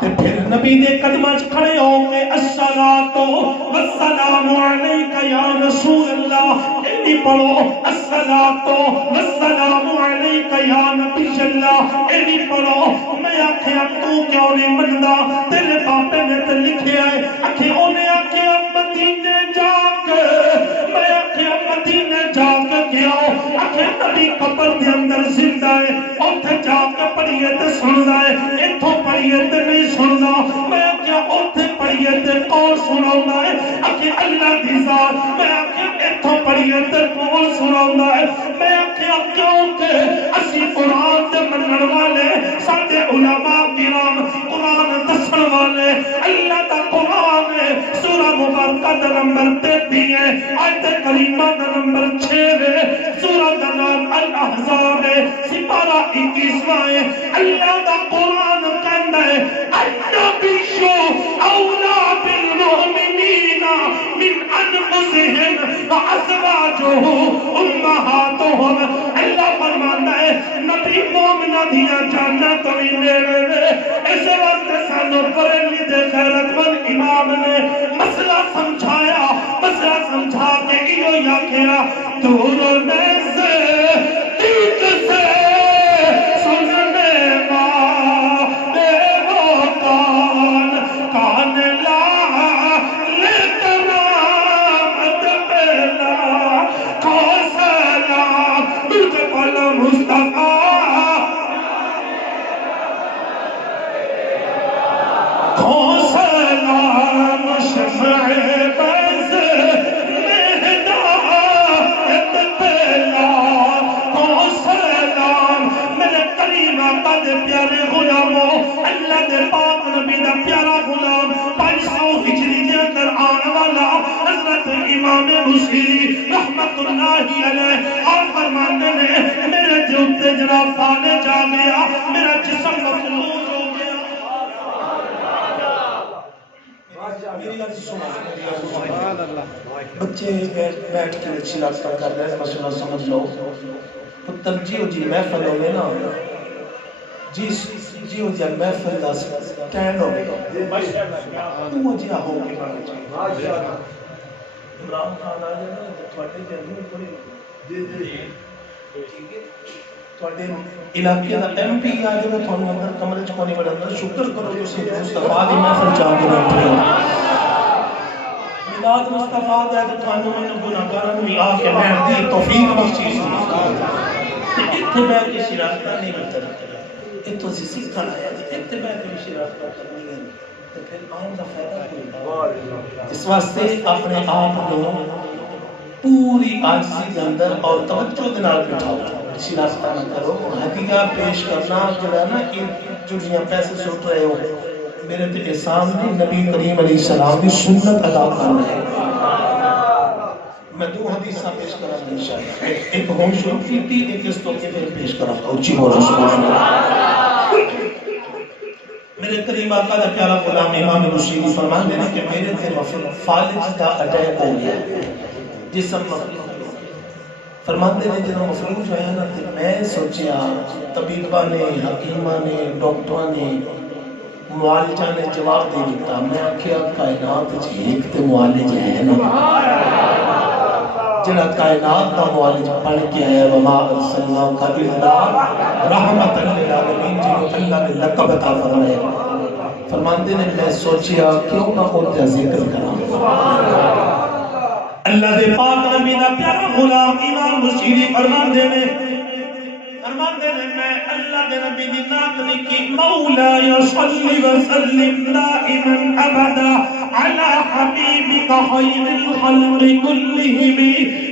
پھر نبی دے قدماں وچ کھڑے ہو کے الصلاۃ والسلام علیک یا رسول اللہ انی پڑھو الصلاۃ والسلام علیک یا نبی اللہ انی پڑھو میں آکھیا تو کیوں نہیں مندا تیرے باپے نے تے لکھیا ہے آکھے اونے آکھیا مدینے جا کے میں آکھیا مدینے جا کے گیا آکھے نبی قبر دے اندر زندہ ہے اوتھے جا کے پڑھیے تے سندا ہے ایتھوں پڑھیے تے نہیں سندا میں کیا اوتھے پڑھیے تے کون سناوندا ہے کہ اللہ اللہ دی ذات میں آکھیا اتھوں پڑھیے تے کون سناوندا ہے میں آکھیا کیونکہ اسی قرآن تے منن والے ساڈے علماء کرام قرآن دسن والے اللہ دا قرآن ہے سورہ مبارکہ دا نمبر 33 ہے آیت کریمہ دا نمبر 6 ہے سورہ دا نام الاحزاب ہے سپارہ 21واں ہے اللہ دا قرآن کہندا ہے النبی اولا بالمؤمنین من انفسهم وازواجه امہاتهم اللہ فرماتا ہے نبی مومنہ دیا جاننا تو ہی نیڑے میں اس وقت سانو بریلی دے غیرت مند امام نے مسئلہ سمجھایا مسئلہ سمجھا کے ایو یا کیا دور میں سے دیکھ سے سننے والے وہ کان لا لتنامت پہلا کو سلام تجھ پل مصطفیٰ کو سلام شفع بز مہدایت پہلا کو سلام میرے کریمہ قد پیارے غلاموں اللہ دے پاک نبی دا پیارا غلام 500 ہجری دے اندر آن والا حضرت امام بصیری رحمت اللہ علیہ اور فرمانے نے میرے جو تجرا فانے جا گیا میرا جسم مفلوج ہو گیا میری عرض سنا بچے بیٹھ کے اچھی راستہ کر رہے ہیں مسئلہ سمجھ لو پتر جیو جی محفل ہوئے نا جیو جی محفل دا سٹینڈ ہوئے تو جی ہو کے بڑھنا چاہیے عمران خان آ جائے نا تھوڑے جنہوں کوئی تھوڑے علاقے دا ایم پی آ جائے تھوڑے اندر کمرے چکوانی بڑھا اندر شکر کرو جو سے مصطفیٰ دی محفل چاہ کے رکھتے ہو میلاد مصطفیٰ دا تو تھوڑے میں گناہگاروں میں آ کے میں دی توفیق بخشی اتباع کی شراکتہ نہیں بہتر اتو سی سکھا ہے اتباع کی شراکتہ کرنی ہے تو پھر آئین دا فائدہ کوئی اس واسطے اپنے آپ کو پوری آجزی کے اندر اور توجہ دنال بٹھاؤ شراکتہ نہ کرو ہدیہ پیش کرنا جڑا نا جو جیاں پیسے سوٹ رہے ہو میرے تے احسان نے نبی کریم علیہ السلام کی سنت ادا کر رہے ہیں میں دو حدیثہ پیش کرا دیں انشاءاللہ ایک ہم شروع کی تھی ایک اس تو کے پھر پیش کرا اچھی بولا سبحان اللہ میرے کریم آقا دا پیارا غلام امام بصیری فرمان دینا کہ میرے تے فالج دا اٹیک ہو گیا جسم مفلوج فرمان دینے جنہوں مفلوج ہویا نا تے میں سوچیا طبیبہ نے حکیمہ نے ڈاکٹرہ نے معالجہ نے جواب دے دیتا میں کیا کائنات جی ایک تے معالج ہے نا جنہ کائنات کا معالج پڑھ کے آیا وما ارسلناک الا رحمت للعالمین جنہوں اللہ نے لقب عطا فرمایا فرماندے نے میں سوچیا کیوں نہ ہوتا ذکر کرا اللہ دے پاک نبی دا پیارا غلام امام بصیری فرماندے نے میں اللہ دے نبی دی نعت لکھی مولا صلی وسلم دائما ابدا على حبيبك خير الخلق كلهم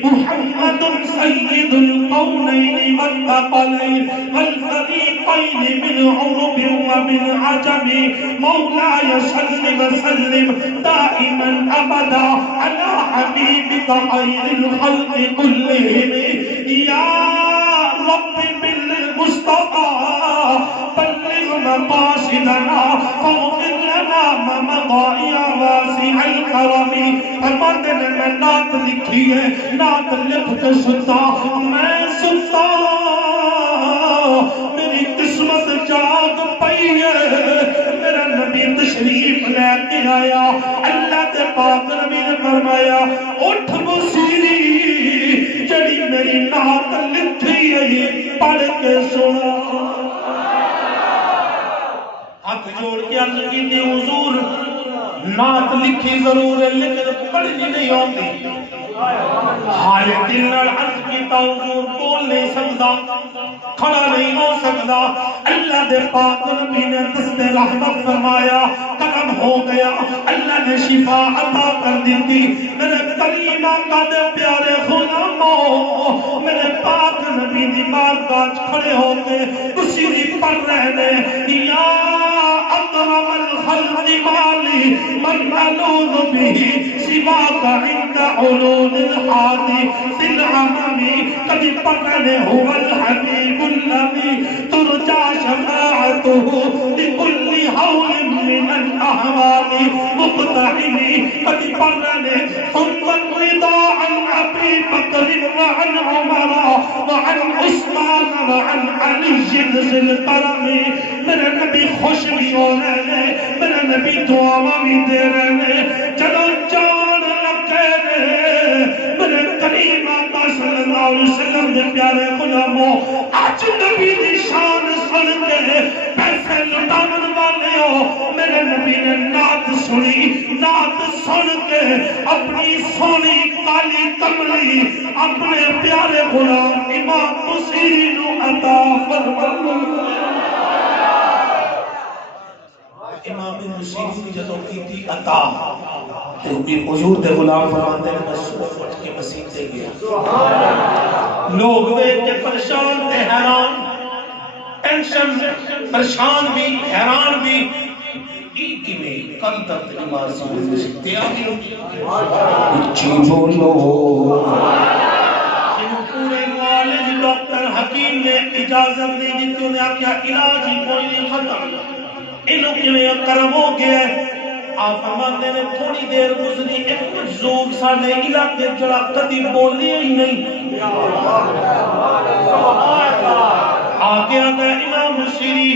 محمد سيد القونين والثقلين والفريقين من عرب ومن عجم مولاي صل وسلم دائما ابدا على حبيبك خير الخلق كلهم يا رب بالمصطفى بلغ مقاصدنا فاغفر لنا ما مضى يا واسع الكرم فرماتے نے میں نعت لکھی ہے نعت لکھ کے ستا میں ستا میری قسمت جاگ پئی ہے میرا نبی تشریف لے کے آیا اللہ کے پاک نبی نے فرمایا اٹھ بصیری جڑی میری نعت لکھی ہے پڑھ کے سنا ہاتھ جوڑ کے عرض کی حضور نعت لکھی ضرور ہے لیکن پڑھنی نہیں ہوتی حال دل نال عرض کیتا حضور بول نہیں سکتا کھڑا نہیں ہو سکتا اللہ دے پاک نبی نے دست رحمت فرمایا قدم ہو گیا اللہ نے شفا عطا کر دی میرے کریم آقا دے پیارے غلاموں میرے پاک نبی دی بارگاہ کھڑے ہو کے کسی پڑھ رہے ہیں یا اکرم الخلق مالی من ملوذ به سواك عند علوم الحادي في العمم قد پکڑے هو الحبيب الذي ترجى شفاعته لكل هول من الأهوال مقتحم قد پکڑے ثم الرضا عن أبي بكر وعن عمر وعن عثمان وعن علي ذي الكرم میرے نبی خوش بھی ہو رہے ہیں میرے نبی دعا بھی دے رہے ہیں چلو جان لگے میرے کریم آقا صلی اللہ علیہ وسلم دے پیارے غلاموں آج نبی دی شان سن کے پیسے لٹاون والے ہو میرے نبی نے نعت سنی نعت سن کے اپنی سونی کالی کملی اپنے پیارے غلام امام بصیری نو عطا فرمایا امام بصیری نے جدوں کیتی عطا تے حضور دے غلام فرماندے نے میں صبح اٹھ کے مسجد تے گیا لوگ ویکھ کے پریشان تے حیران ٹینشن پریشان بھی حیران بھی کیویں کل تک امام بصیری نے تیاری اچھی بولو پورے معالج ڈاکٹر حکیم نے اجازت نہیں دی تو نے آکھیا علاج ہی کوئی نہیں ختم انہوں کیویں کرم ہو گیا آپ فرماتے نے تھوڑی دیر گزری ایک مجذوب ساڈے علاقے جڑا کدی بولے ہی نہیں آگے آگے امام بصیری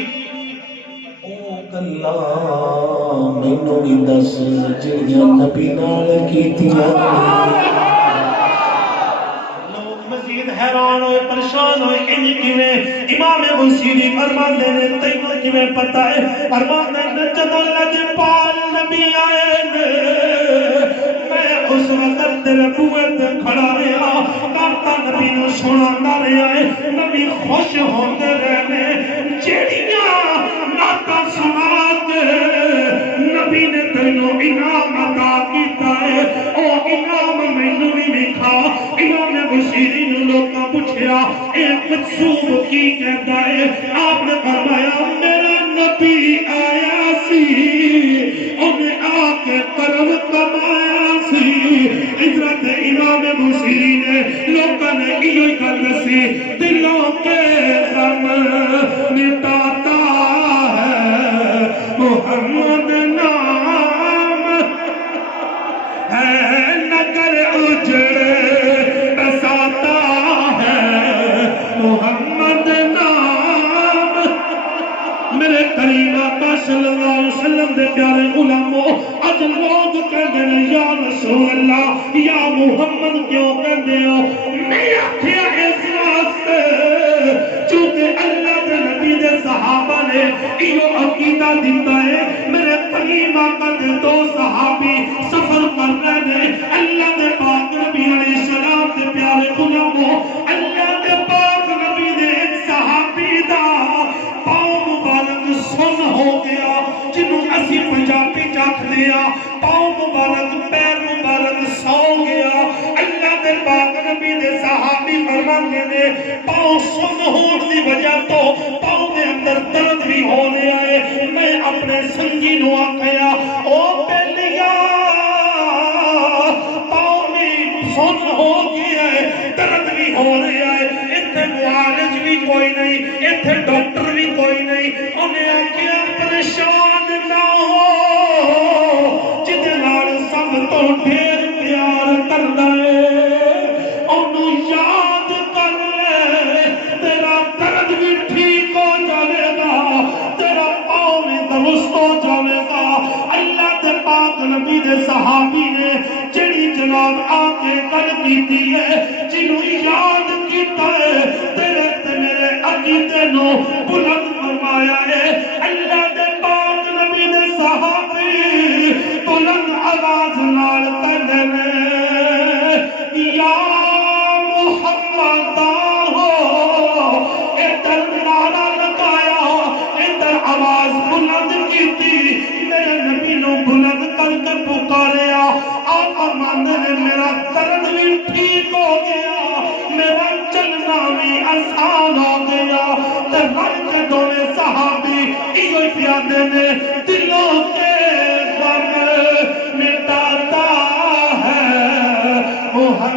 او گلاں مینوں بھی دس جڑیاں نبی نال کیتیاں حیران ہوئے پریشان ہوئے انج کیویں امام بصیری فرماندے نے تینوں کیویں پتہ ہے فرماندے نے جدوں لجپال نبی آئے نے میں اس وقت تیرے بوئے تے کھڑا رہا داتا نبی نو سنانا رہا ہے نبی خوش ہوندے رہنے جیڑیاں نعتاں سنا کے نبی نے تینوں انعام عطا کیتا ہے او انعام مینوں بھی لکھا امام بصیری نے لوگاں پوچھیا اے مجذوب کی کہتا ہے آپ نے فرمایا میرا نبی آیا سی انہیں آ کے کرم کمایا سی حضرت امام بصیری نے لوگوں نے یہ گل دسی دلوں کے غم مٹاتا ہے محمد نام ہے نگر اجڑے بساتا ہے محمد نام میرے کریم آقا صلی اللہ علیہ وسلم دے پیارے غلاموں اج لوگ کہندے نے یا رسول اللہ یا محمد کیوں کہندے ہو میں آکھیا اس واسطے چونکہ اللہ دے نبی دے صحابہ نے ایو عقیدہ دیتا ہے میرے کریم آقا دے دو صحابی سفر کر رہے ہیں اللہ دے پاک نبی علیہ السلام دے پیارے غلاموں اللہ دے پاک نبی دے ایک صحابی دا پاؤں مبارک سن ہو گیا جنہوں اسی پنجابی چاک دیا پاؤں مبارک پیر مبارک سو گیا اللہ دے پاک نبی دے صحابی فرماندے نے پاؤں سن ہون دی وجہ تو پاؤں دے اندر درد بھی ہونے آئے میں اپنے سنگی نو آکھیا او پہلیا پاؤں میں سن ہو گیا ہے درد بھی ہو رہا ہے اتھے معالج بھی کوئی نہیں اتھے ڈاکٹر بھی کوئی نہیں انہیں آکھیا پریشان نہ ہو جدے نال سب تو ڈھیر پیار کردا ہے انہوں یاد کر لے تیرا درد بھی ٹھیک ہو جائے گا تیرا پاؤں بھی درست ہو جائے گا اللہ دے پاک نبی دے صحابی نے جڑی جناب آکے گل کیتی ہے جنہوں یاد کیتا ہے تیرے تے میرے عقیدے نو بلند فرمایا ہے اللہ دے پاک نبی دے صحابی بلند آواز نال کہندے نے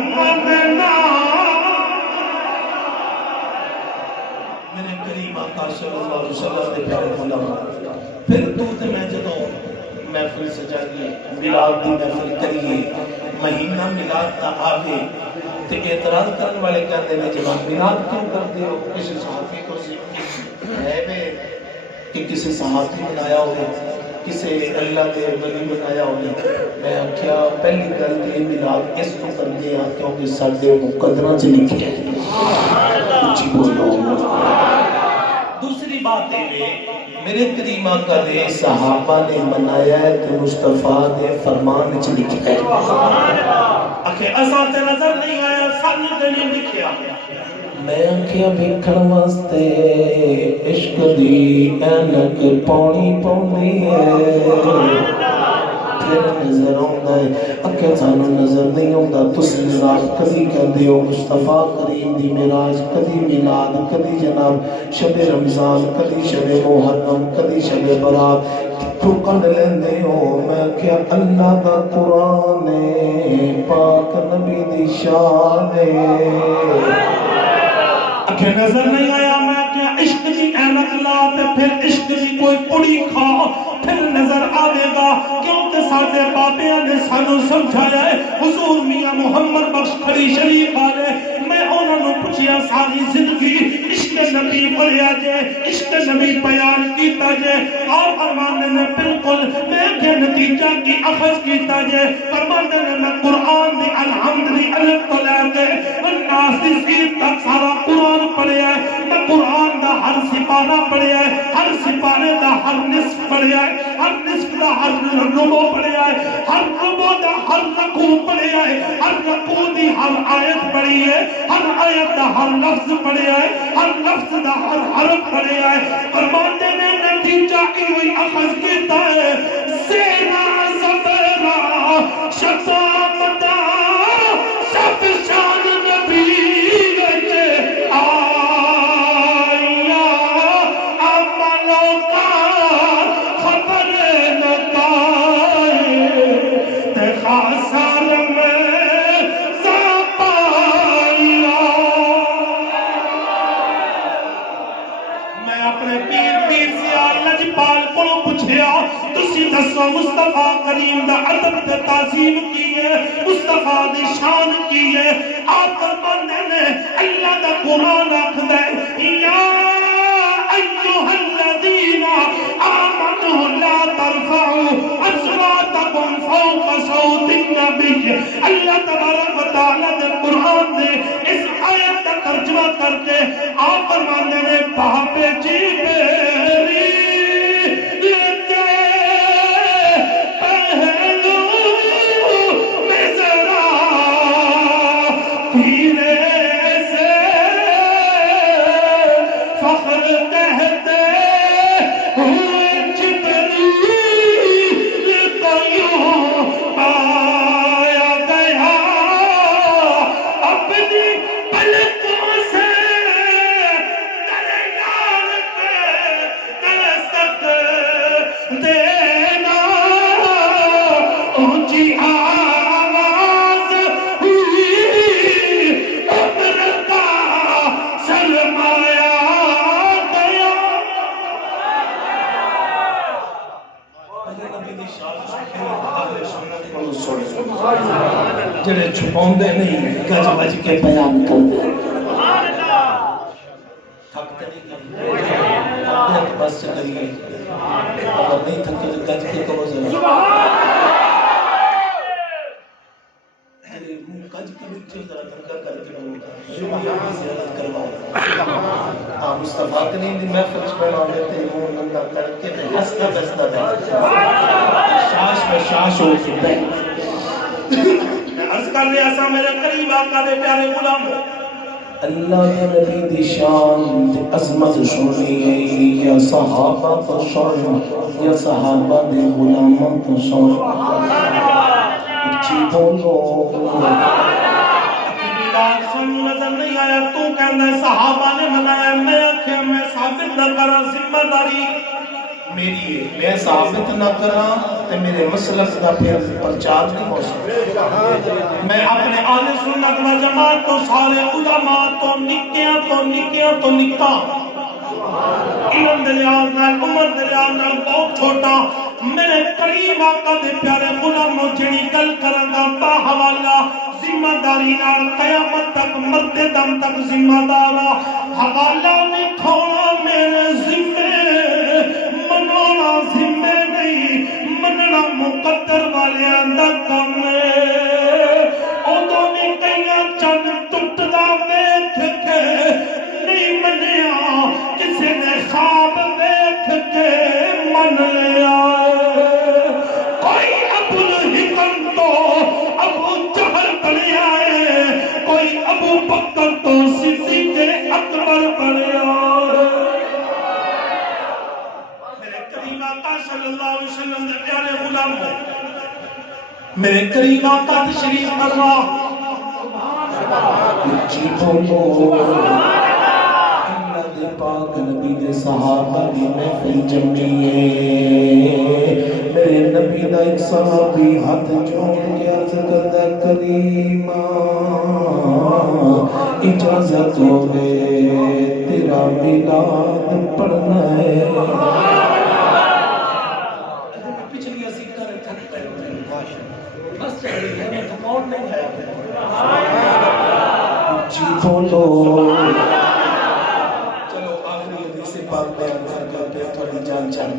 محمد نام میرے کریم آقا صلی اللہ علیہ وسلم دے پیارے غلام پھر تو تے میں جدوں محفل سجائیے میلاد دی محفل کریے مہینہ میلاد دا آوے تے اعتراض کرنے والے کہتے ہیں جناب میلاد کیوں کرتے ہو کسی صحابی کو ہے کہ کسی صحابی بنایا ہوگا کسی اللہ کے ولی بنایا ہوگا میں کیا پہلی گل تے میلاد اس کو کرتے ہیں کیونکہ سارے مقدراں چ لکھے جی بولو دوسری بات ہے میرے کریم آقا نے صحابہ نے منایا ہے کہ مصطفیٰ نے فرمان چ لکھا ہے آخر اساں تے نظر نہیں آیا سانوں تے نہیں لکھیا میں آنکھیاں بھیکھن واسطے عشق دی اینک پانی پوندی ہے پھر نظر آندا ہے اکھے سانوں نظر نہیں آندا تسی جناب کبھی کہندے ہو مصطفیٰ کریم دی معراج کبھی میلاد کبھی جناب شب رمضان کبھی شب محرم کبھی شب برات تو کڈ لیندے ہو میں کیا اللہ دا قرآن پاک نبی دی شان اکھے نظر نہیں آیا میں کیا عشق کی اینک لا تے پھر عشق کی کوئی پڑی کھا پھر نظر آئے گا کیونکہ سارے بابیاں نے سانوں سمجھایا ہے حضور میاں محمد بخش کھڑی شریف والے میں انہوں نے پوچھیا ساری زندگی عشق نبی پڑھیا جے عشق نبی بیان کیتا جے اور فرمانے نے بالکل میں کے نتیجہ کی اخذ کیتا جے فرمانے نے میں قرآن دی الحمد دی الف تو لے کے الناس دی سید تک سارا قرآن پڑھیا ہے میں قرآن دا ہر سپارہ پڑھیا ہے ہر سپارے دا ہر نصف پڑھیا ہے ہر نصف دا ہر ربو پڑھیا ہے ہر ربو دا ہر رکوع پڑھیا ہے ہر رکوع دی ہر آیت پڑھی ہے ہر آیت دا ہر لفظ پڑھیا ہے ہر لفظ دا ہر حرف پڑھیا ہے فرماتے نے نتیجہ کی ہوئی اخذ کیتا ہے سینا زبرا شفاقتا سب شان نبی مصطفیٰ کریم دا ادب تے تعظیم کی ہے مصطفیٰ دی شان کی ہے آپ فرماندے نے اللہ دا قرآن آکھدا ہے یا ایھا الذین آمنوا لا ترفعوا اصواتکم فوق صوت النبی اللہ تبارک و تعالی نے قرآن دے اس آیت کا ترجمہ کر کے آپ فرماندے نے بابے جی میری جڑے چھپاؤندے نہیں گج بج کے بیان کرتے تھکتے نہیں بس چلیے اگر نہیں تھکے تو گج کے کرو ذرا گج کے بچے ذرا دھکا کر کے زیارت کرواؤ مصطفیٰ کے نہیں محفل پڑھا دیتے وہ ننگا کر کے ہنستا بستا دے شاش میں شاش ہو چکتا ہے عرض کر رہے ایسا میرے قریب آقا دے پیارے غلام اللہ کے نبی دی شان دی عظمت سنی ہے یا صحابہ تو سن یا صحابہ دے غلاموں تو سن اچھی بولو نظر نہیں آیا تو کہنا صحابہ نے منایا میں آنکھیں میں ثابت نہ کرا ذمہ داری میری میں ثابت نہ کرا تے میرے مسلک دا پھر پرچار نہیں ہو سکتا. میں اپنے اہل سنت و جماعت تو سارے علماء تو نکیاں تو نکا علم دلیاز نال عمر دلیاز نال بہت چھوٹا میرے کریم آقا دے پیارے غلام جڑی گل کرن دا با حوالہ ذمہ داری نال قیامت تک مرتے دم تک ذمہ دارا حوالہ نہیں کھونا میرے ذمے منونا ذمے نہیں مننا مقدر والے دا کم اودوں نے کئیاں چند ٹٹدا ویکھ کے نہیں منیا کسی نے خواب ویکھ کے من لیا کوئی ابو الحکم تو ابو جہل بنیا ہے کوئی ابو بکر تو صدیق اکبر بنیا میرے کریم آقا صلی اللہ علیہ وسلم دے پیارے غلام میرے کریم آقا تشریف فرما اچھی بولو پاک نبی دے صحابہ دی محفل جمی ہے میرے نبی دا ایک صحابی ہاتھ جوڑ کے عرض کرتا کریمہ اجازت ہوگے تیرا میلاد پڑھنا ہے پچھلی اسی کرے تھک پہ بس چاہیے ہے میں تھکاؤن نہیں ہے جی بولو پاک بیان کر کرتے تھوڑی جان چاہ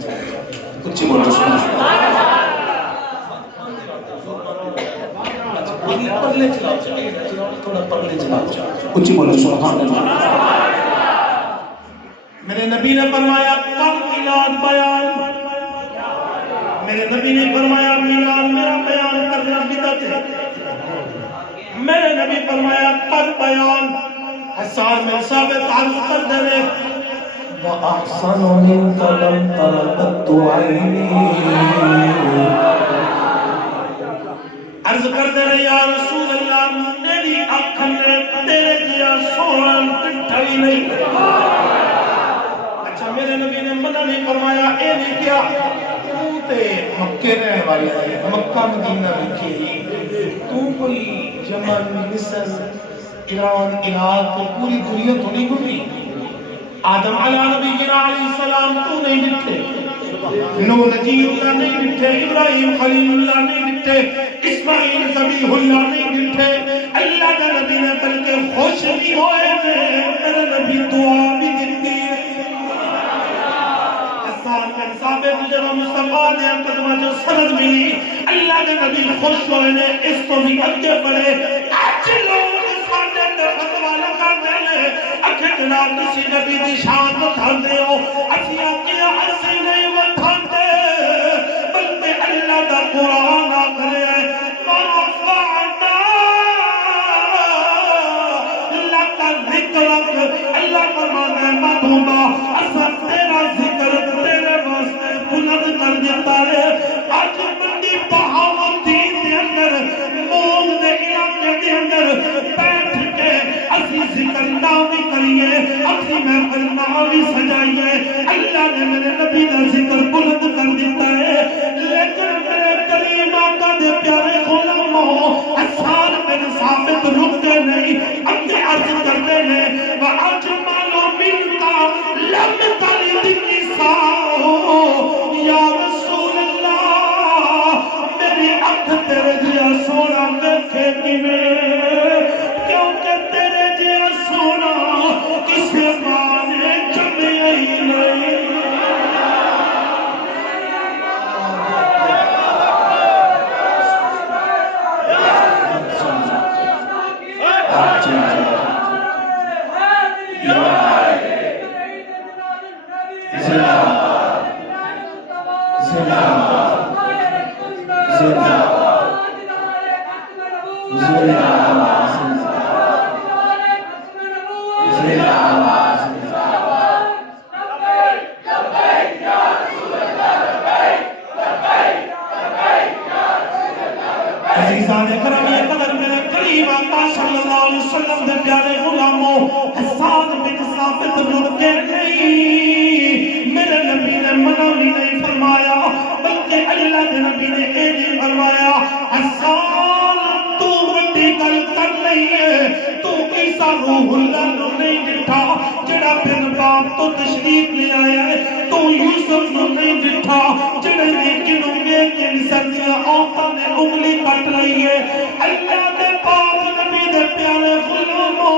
کچھ بولو سنا پرلے چلاؤ تھوڑا پرلے چلاؤ کچھ بولو سبحان اللہ میرے نبی نے فرمایا کم میلاد بیان میرے نبی نے فرمایا میلاد میرا بیان کرنا بدعت ہے میرے نبی فرمایا کم بیان حسان میں ثابت عرض کر دے وَأَحْسَنُ مِنْكَ لَمْ تَرَ قَطُّ عَيْنِي عرض کر دے رہے یا رسول اللہ میری آنکھ نے تیرے جیا سونا کٹھائی نہیں اچھا میرے نبی نے منع نہیں فرمایا اے نہیں کیا تو تے مکے رہنے والی ہے مکہ مدینہ لکھی تو کوئی یمن مصر ایران عراق پوری دنیا تو نہیں گھومی آدم علیہ نبی علیہ السلام تو نہیں ملتے نوح نجی اللہ نہیں ملتے ابراہیم خلیل اللہ نہیں ملتے اسماعیل ذبیح اللہ نہیں ملتے اللہ کا نبی نے بلکہ خوش بھی ہوئے تھے میرے نبی دعا بھی دیتی ہے حسان بن ثابت جب مصطفیٰ نے قدمہ جو سند ملی اللہ کے نبی خوش ہوئے نے اس کو بھی اگے بڑھے آج لوگ فتوا لگا دے اکھے جناب کسی نبی دی شان بتاندے ہو اسی کیا اسی نہیں بتاندے بلکہ اللہ دا قرآن آکھے مرفعنا لک ذکرک اللہ فرماتا ہے محبوبا اسا تیرا ذکر تیرے واسطے بلند کر دیتا ہے آج بندی بہاوندین دے اندر موگ دے علاقے دے اندر اسی ذکر نامی کریے اپنی محفل نامی سجائیے اللہ نے میرے نبی کا ذکر بلند کر دیتا ہے لیکن میرے کریم آقا دے پیارے غلاموں حسان بن ثابت رکتے نہیں اپنے عرض کرتے ہیں وَأَجْمَلُ مِنْكَ لَمْ تَلِدِ النِّسَاءُ یا رسول اللہ میری اکھ تیرے جیا سونا دیکھے کیویں کیونکہ تیرے جیا سونا کسے ماں نے جمعے ہی نہیں عزیزان اکرام یہ قدر میرے قریب آقا صلی اللہ علیہ وسلم دے پیارے غلاموں حسان بن ثابت رک کے نہیں میرے نبی نے منع بھی نہیں روح اللہ نو نہیں ڈٹھا جڑا بن باپ تو تشریف لے آیا ہے تو یوسف نو نہیں ڈٹھا جڑے کنوں ویکھ کے سرزیاں آنکھاں نے انگلی کٹ رہی ہے اللہ دے پاک نبی دے پیارے غلاموں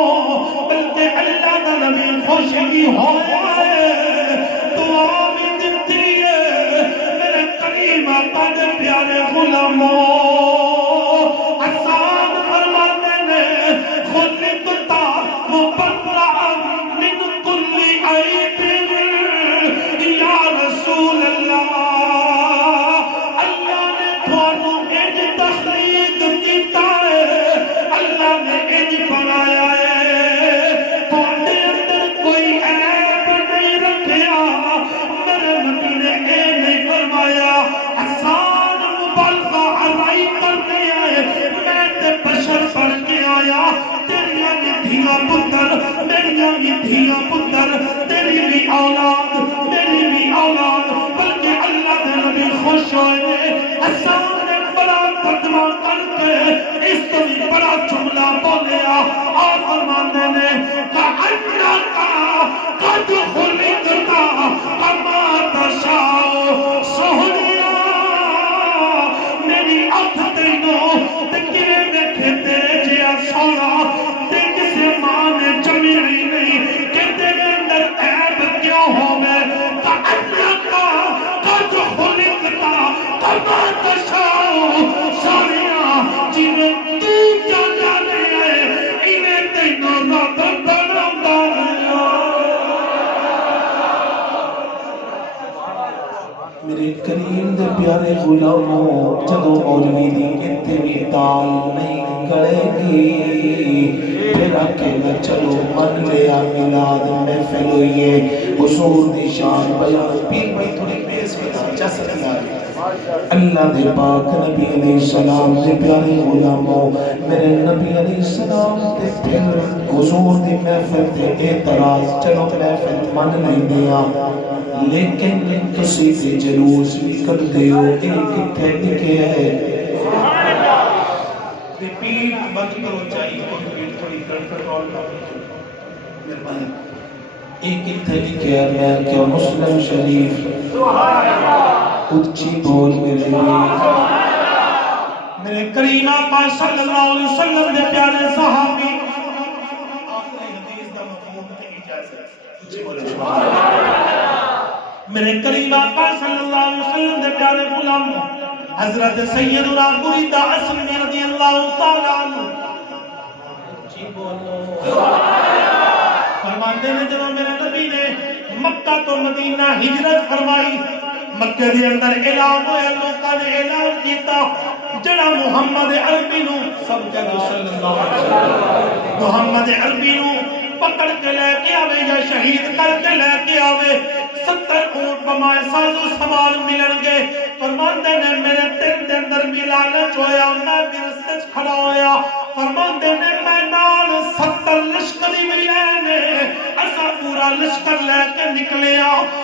بلکہ اللہ دا نبی خوش بھی ہویا ہے دعا بھی دیتی ہے میرے کریم آقا دے پیارے غلاموں حسان فرماتے نے خلقتا مبرعا من کل عیب یا رسول اللہ اللہ نے تھانو اج تخلیق کیتا ہے اللہ نے اج بنایا ہے تھوڑے اندر کوئی عیب نہیں رکھیا میرے نبی نے اے نہیں فرمایا حسان مبالغہ آرائی کرنے آئے میں تے بشر پڑھ کے آیا تیریاں بھی دھیاں پتر میریاں بھی دھیاں پتر تیری بھی اولاد میری بھی اولاد بلکہ اللہ دے نبی خوش ہوئے حسان نے بڑا ترجمہ کر کے اس کو بھی بڑا جملہ بولیا اور فرمانے نے کَأَنَّكَ قَدْ خُلِقْتَ كَمَا تَشَاءُ سہولیا میری اکھ تینوں تے کیویں ویکھے تیرے جیا سونا تے کسے ماں نے جمی نہیں کہ تیرے اندر عیب کیوں ہو گئے کَأَنَّكَ قَدْ خُلِقْتَ كَمَا تَشَاءُ سہولیا جویں تو چاہتا ہے انہیں تینوں رب بناوندا ہے میرے کریم دے پیارے غلاموں جدو مولوی دی اتنے بھی تال نہیں کرے گی پھر آکے نہ چلو من لیا میلاد محفل ہوئی ہے حضور دی شان بیان پیر بھائی تھوڑی پیس کی جا سکتی آئی اللہ دے پاک نبی علیہ السلام دے پیارے غلاموں میرے نبی علیہ السلام دے پھر حضور دی محفل دے اعتراض چلو محفل من نہیں دیا لیکن کسی سے جلوس بھی کرتے ہو ایک کتھے لکھے ہے ریپیٹ بند کرو چاہیے تھوڑی کنٹرول کرو ایک کتھے لکھے ہے میں کیا مسلم شریف اچھی بول میرے کریم آقا صلی اللہ علیہ وسلم دے پیارے صحابی آخری حدیث دا مفہوم تے اجازت اچھی بولے سبحان اللہ میرے کریم آقا صلی اللہ علیہ وسلم دے پیارے غلام حضرت سیدنا بریدہ اسلمی رضی اللہ تعالیٰ عنہ جی بولو فرماتے ہیں جب میرے نبی نے مکہ تو مدینہ ہجرت فرمائی مکہ دے اندر اعلان ہویا لوکاں نے اعلان کیتا جڑا محمد عربی نو سب جگہ صلی اللہ علیہ وسلم محمد عربی نو پکڑ کے لے کے آوے یا شہید کر کے لے کے آوے 70 اونٹ بمائے سازو سوال ملن گے فرماندے نے میرے دل دے اندر بھی لالچ ہویا میں بھی رستے کھڑا ہویا فرماندے نے میں نال 70 لشکری ملی نے ایسا پورا لشکر لے کے نکلے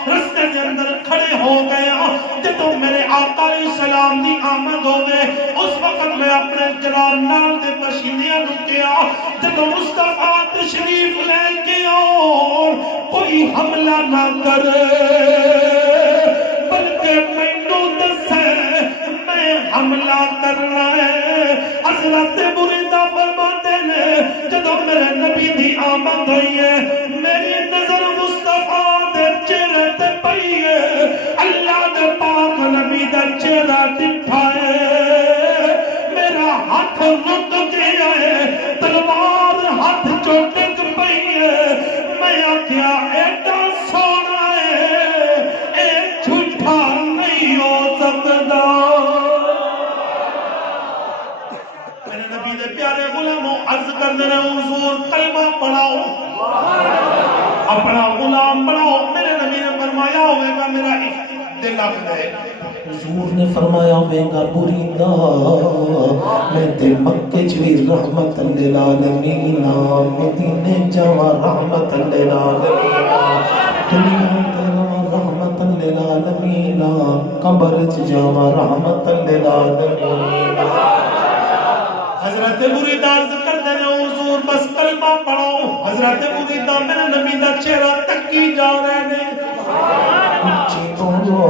رستے دے اندر کھڑے ہو گیا جدو میرے آقا علیہ السلام دی آمد ہوئے اس وقت میں اپنے جران نال دے پشینیاں رکیا جدو مصطفیٰ تشریف لے کے کوئی حملہ نہ کرے بلکہ مینوں دسے میں حملہ کرنا ہے حضرت بریدہ فرماتے نے جدو میرے نبی دی آمد ہوئی ہے میری نظر مصطفیٰ دے چہرے تے پئی ہے اللہ دے پاک نبی دا چہرہ دکھا ہے میرا ہاتھ رک گیا ہے تلوار ہاتھ چو ٹک پئی ہے میں آکھیا ایڈا سونا ہے اے جھوٹا نہیں ہو سکتا میرے نبی دے پیارے غلاموں عرض کر دے رہے حضور کلمہ پڑھاؤ اپنا غلام بناؤ میرے نبی نے فرمایا ہوئے گا میرا دل آخر ہے حضور نے فرمایا ہوئے گا بریدہ میں تے مکہ چوی رحمت للعالمین مدینے جاوا رحمت للعالمین دنیا تیرا رحمت للعالمین قبر جاوا رحمت للعالمین حضرت بریدہ عرض کر دے حضور بس کلمہ کلمہ پڑھاؤ. حضرت مریدہ میرے نبی دا چہرہ تکی جا رہے ہیں. اچھی بولو.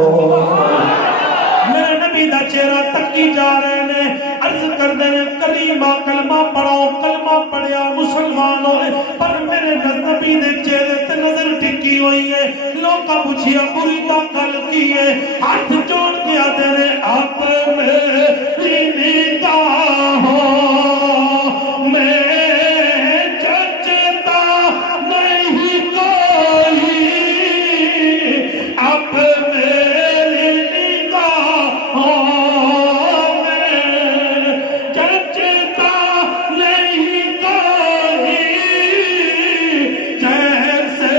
میرے نبی دا چہرہ تکی جا رہے ہیں. عرض کر دے کریمہ کلمہ پڑھاؤ. کلمہ پڑھیا مسلمان ہوئے پر میرے نبی دے چہرے تے نظر ٹکی ہوئی ہے. لوکا پوچھیا مریدہ کل کی ہے. ہاتھ جوڑ کے آتے ہیں آپ میری نگاہ ہو میں جچتا نہیں کوئی. آپ میری نگاہوں میں جچتا نہیں کوئی. جیسے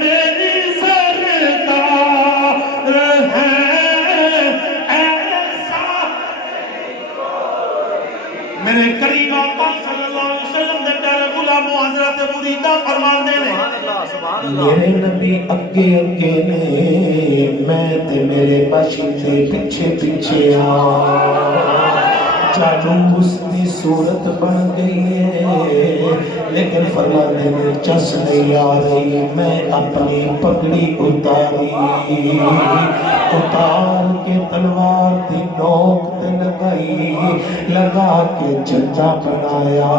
میری سرکار ہے ایسا میرے کریم آقا صلی اللہ علیہ وسلم دے پیارے غلام حضرت مریدہ فرماندے نے میرے نبی اگے اگے نے میں تے میرے باشندے پیچھے پیچھے آ. جالوس دی صورت بن گئی ہے لیکن فرماندے نے چس نہیں آ رہی. میں اپنی پگڑی اتاری اتار کے تلوار دی نوک تے لگائی لگا کے جھنڈا بنایا.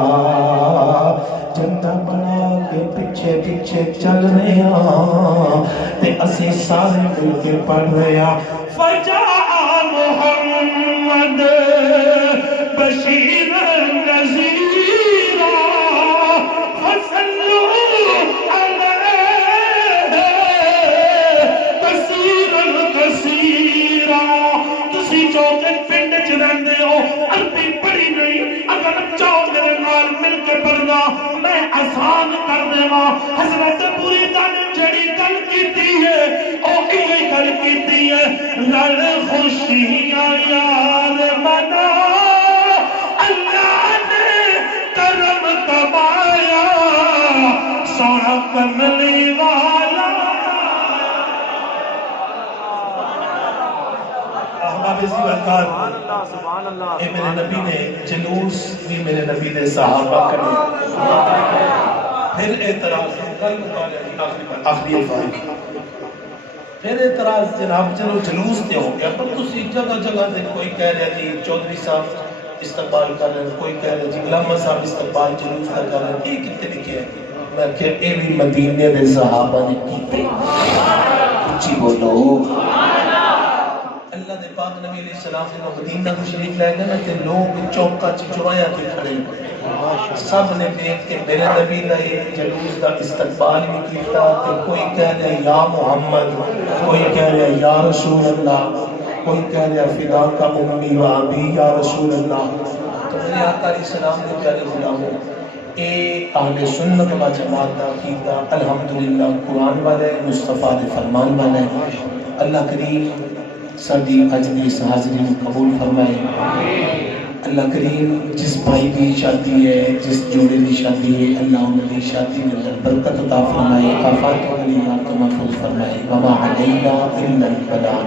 جھنڈا بنا کے پیچھے پیچھے چل رہے ہیں تے اسی سارے مل کے پڑھ رہے ہیں فجاء محمد بشیرا نذیرا فصلوا علیہ کثیرا کثیرا. تسی جو کہ پنڈ چ رہندے ہو عربی پڑھی نہیں اگر چاہو میرے نال مل کے پڑھنا میں آسان کر دیواں. حضرت مریدہ نے جڑی گل کیتی ہے او ایویں گل کیتی ہے لڑ خوشیاں یار منا اللہ نے کرم کمایا سونا کملی والا. احباب زیورکار اے میرے نبی نے جلوس بھی میرے نبی نے صحابہ کرے. پھر اعتراض آخری الفاظ پھر اعتراض جناب چلو جلوس تے ہو گیا پر تسی جگہ جگہ دے کوئی کہہ رہا جی چودھری صاحب استقبال کر رہے ہیں کوئی کہہ رہا جی علامہ صاحب استقبال جلوس کر رہے ہیں. یہ کتنے لکھے ہیں؟ میں کہ اے بھی مدینے دے صحابہ نے کیتے. اچھی بولو. اللہ دے پاک نبی علیہ السلام نے مدینہ تشریف لے گئے نا تے لوگ چوکا چورایا تے کھڑے سب نے دیکھ کے میرے نبی نے جلوس کا استقبال بھی کیتا. تے کوئی کہہ رہا یا محمد کوئی کہہ رہا یا رسول اللہ کوئی کہہ رہا فدا کا امی و ابی یا رسول اللہ. تو میرے آقا علیہ السلام نے پیارے غلاموں اے اہل سنت و جماعت کا عقیدہ الحمدللہ قرآن والے مصطفیٰ دے فرمان والے. اللہ کریم ساری اج دی اس حاضری کو قبول فرمائے. اللہ کریم جس بھائی کی شادی ہے جس جوڑے کی شادی ہے اللہ انہوں کی شادی میں برکت عطا فرمائے. آفات و علیات محفوظ فرمائے. وما علینا الا البلاغ.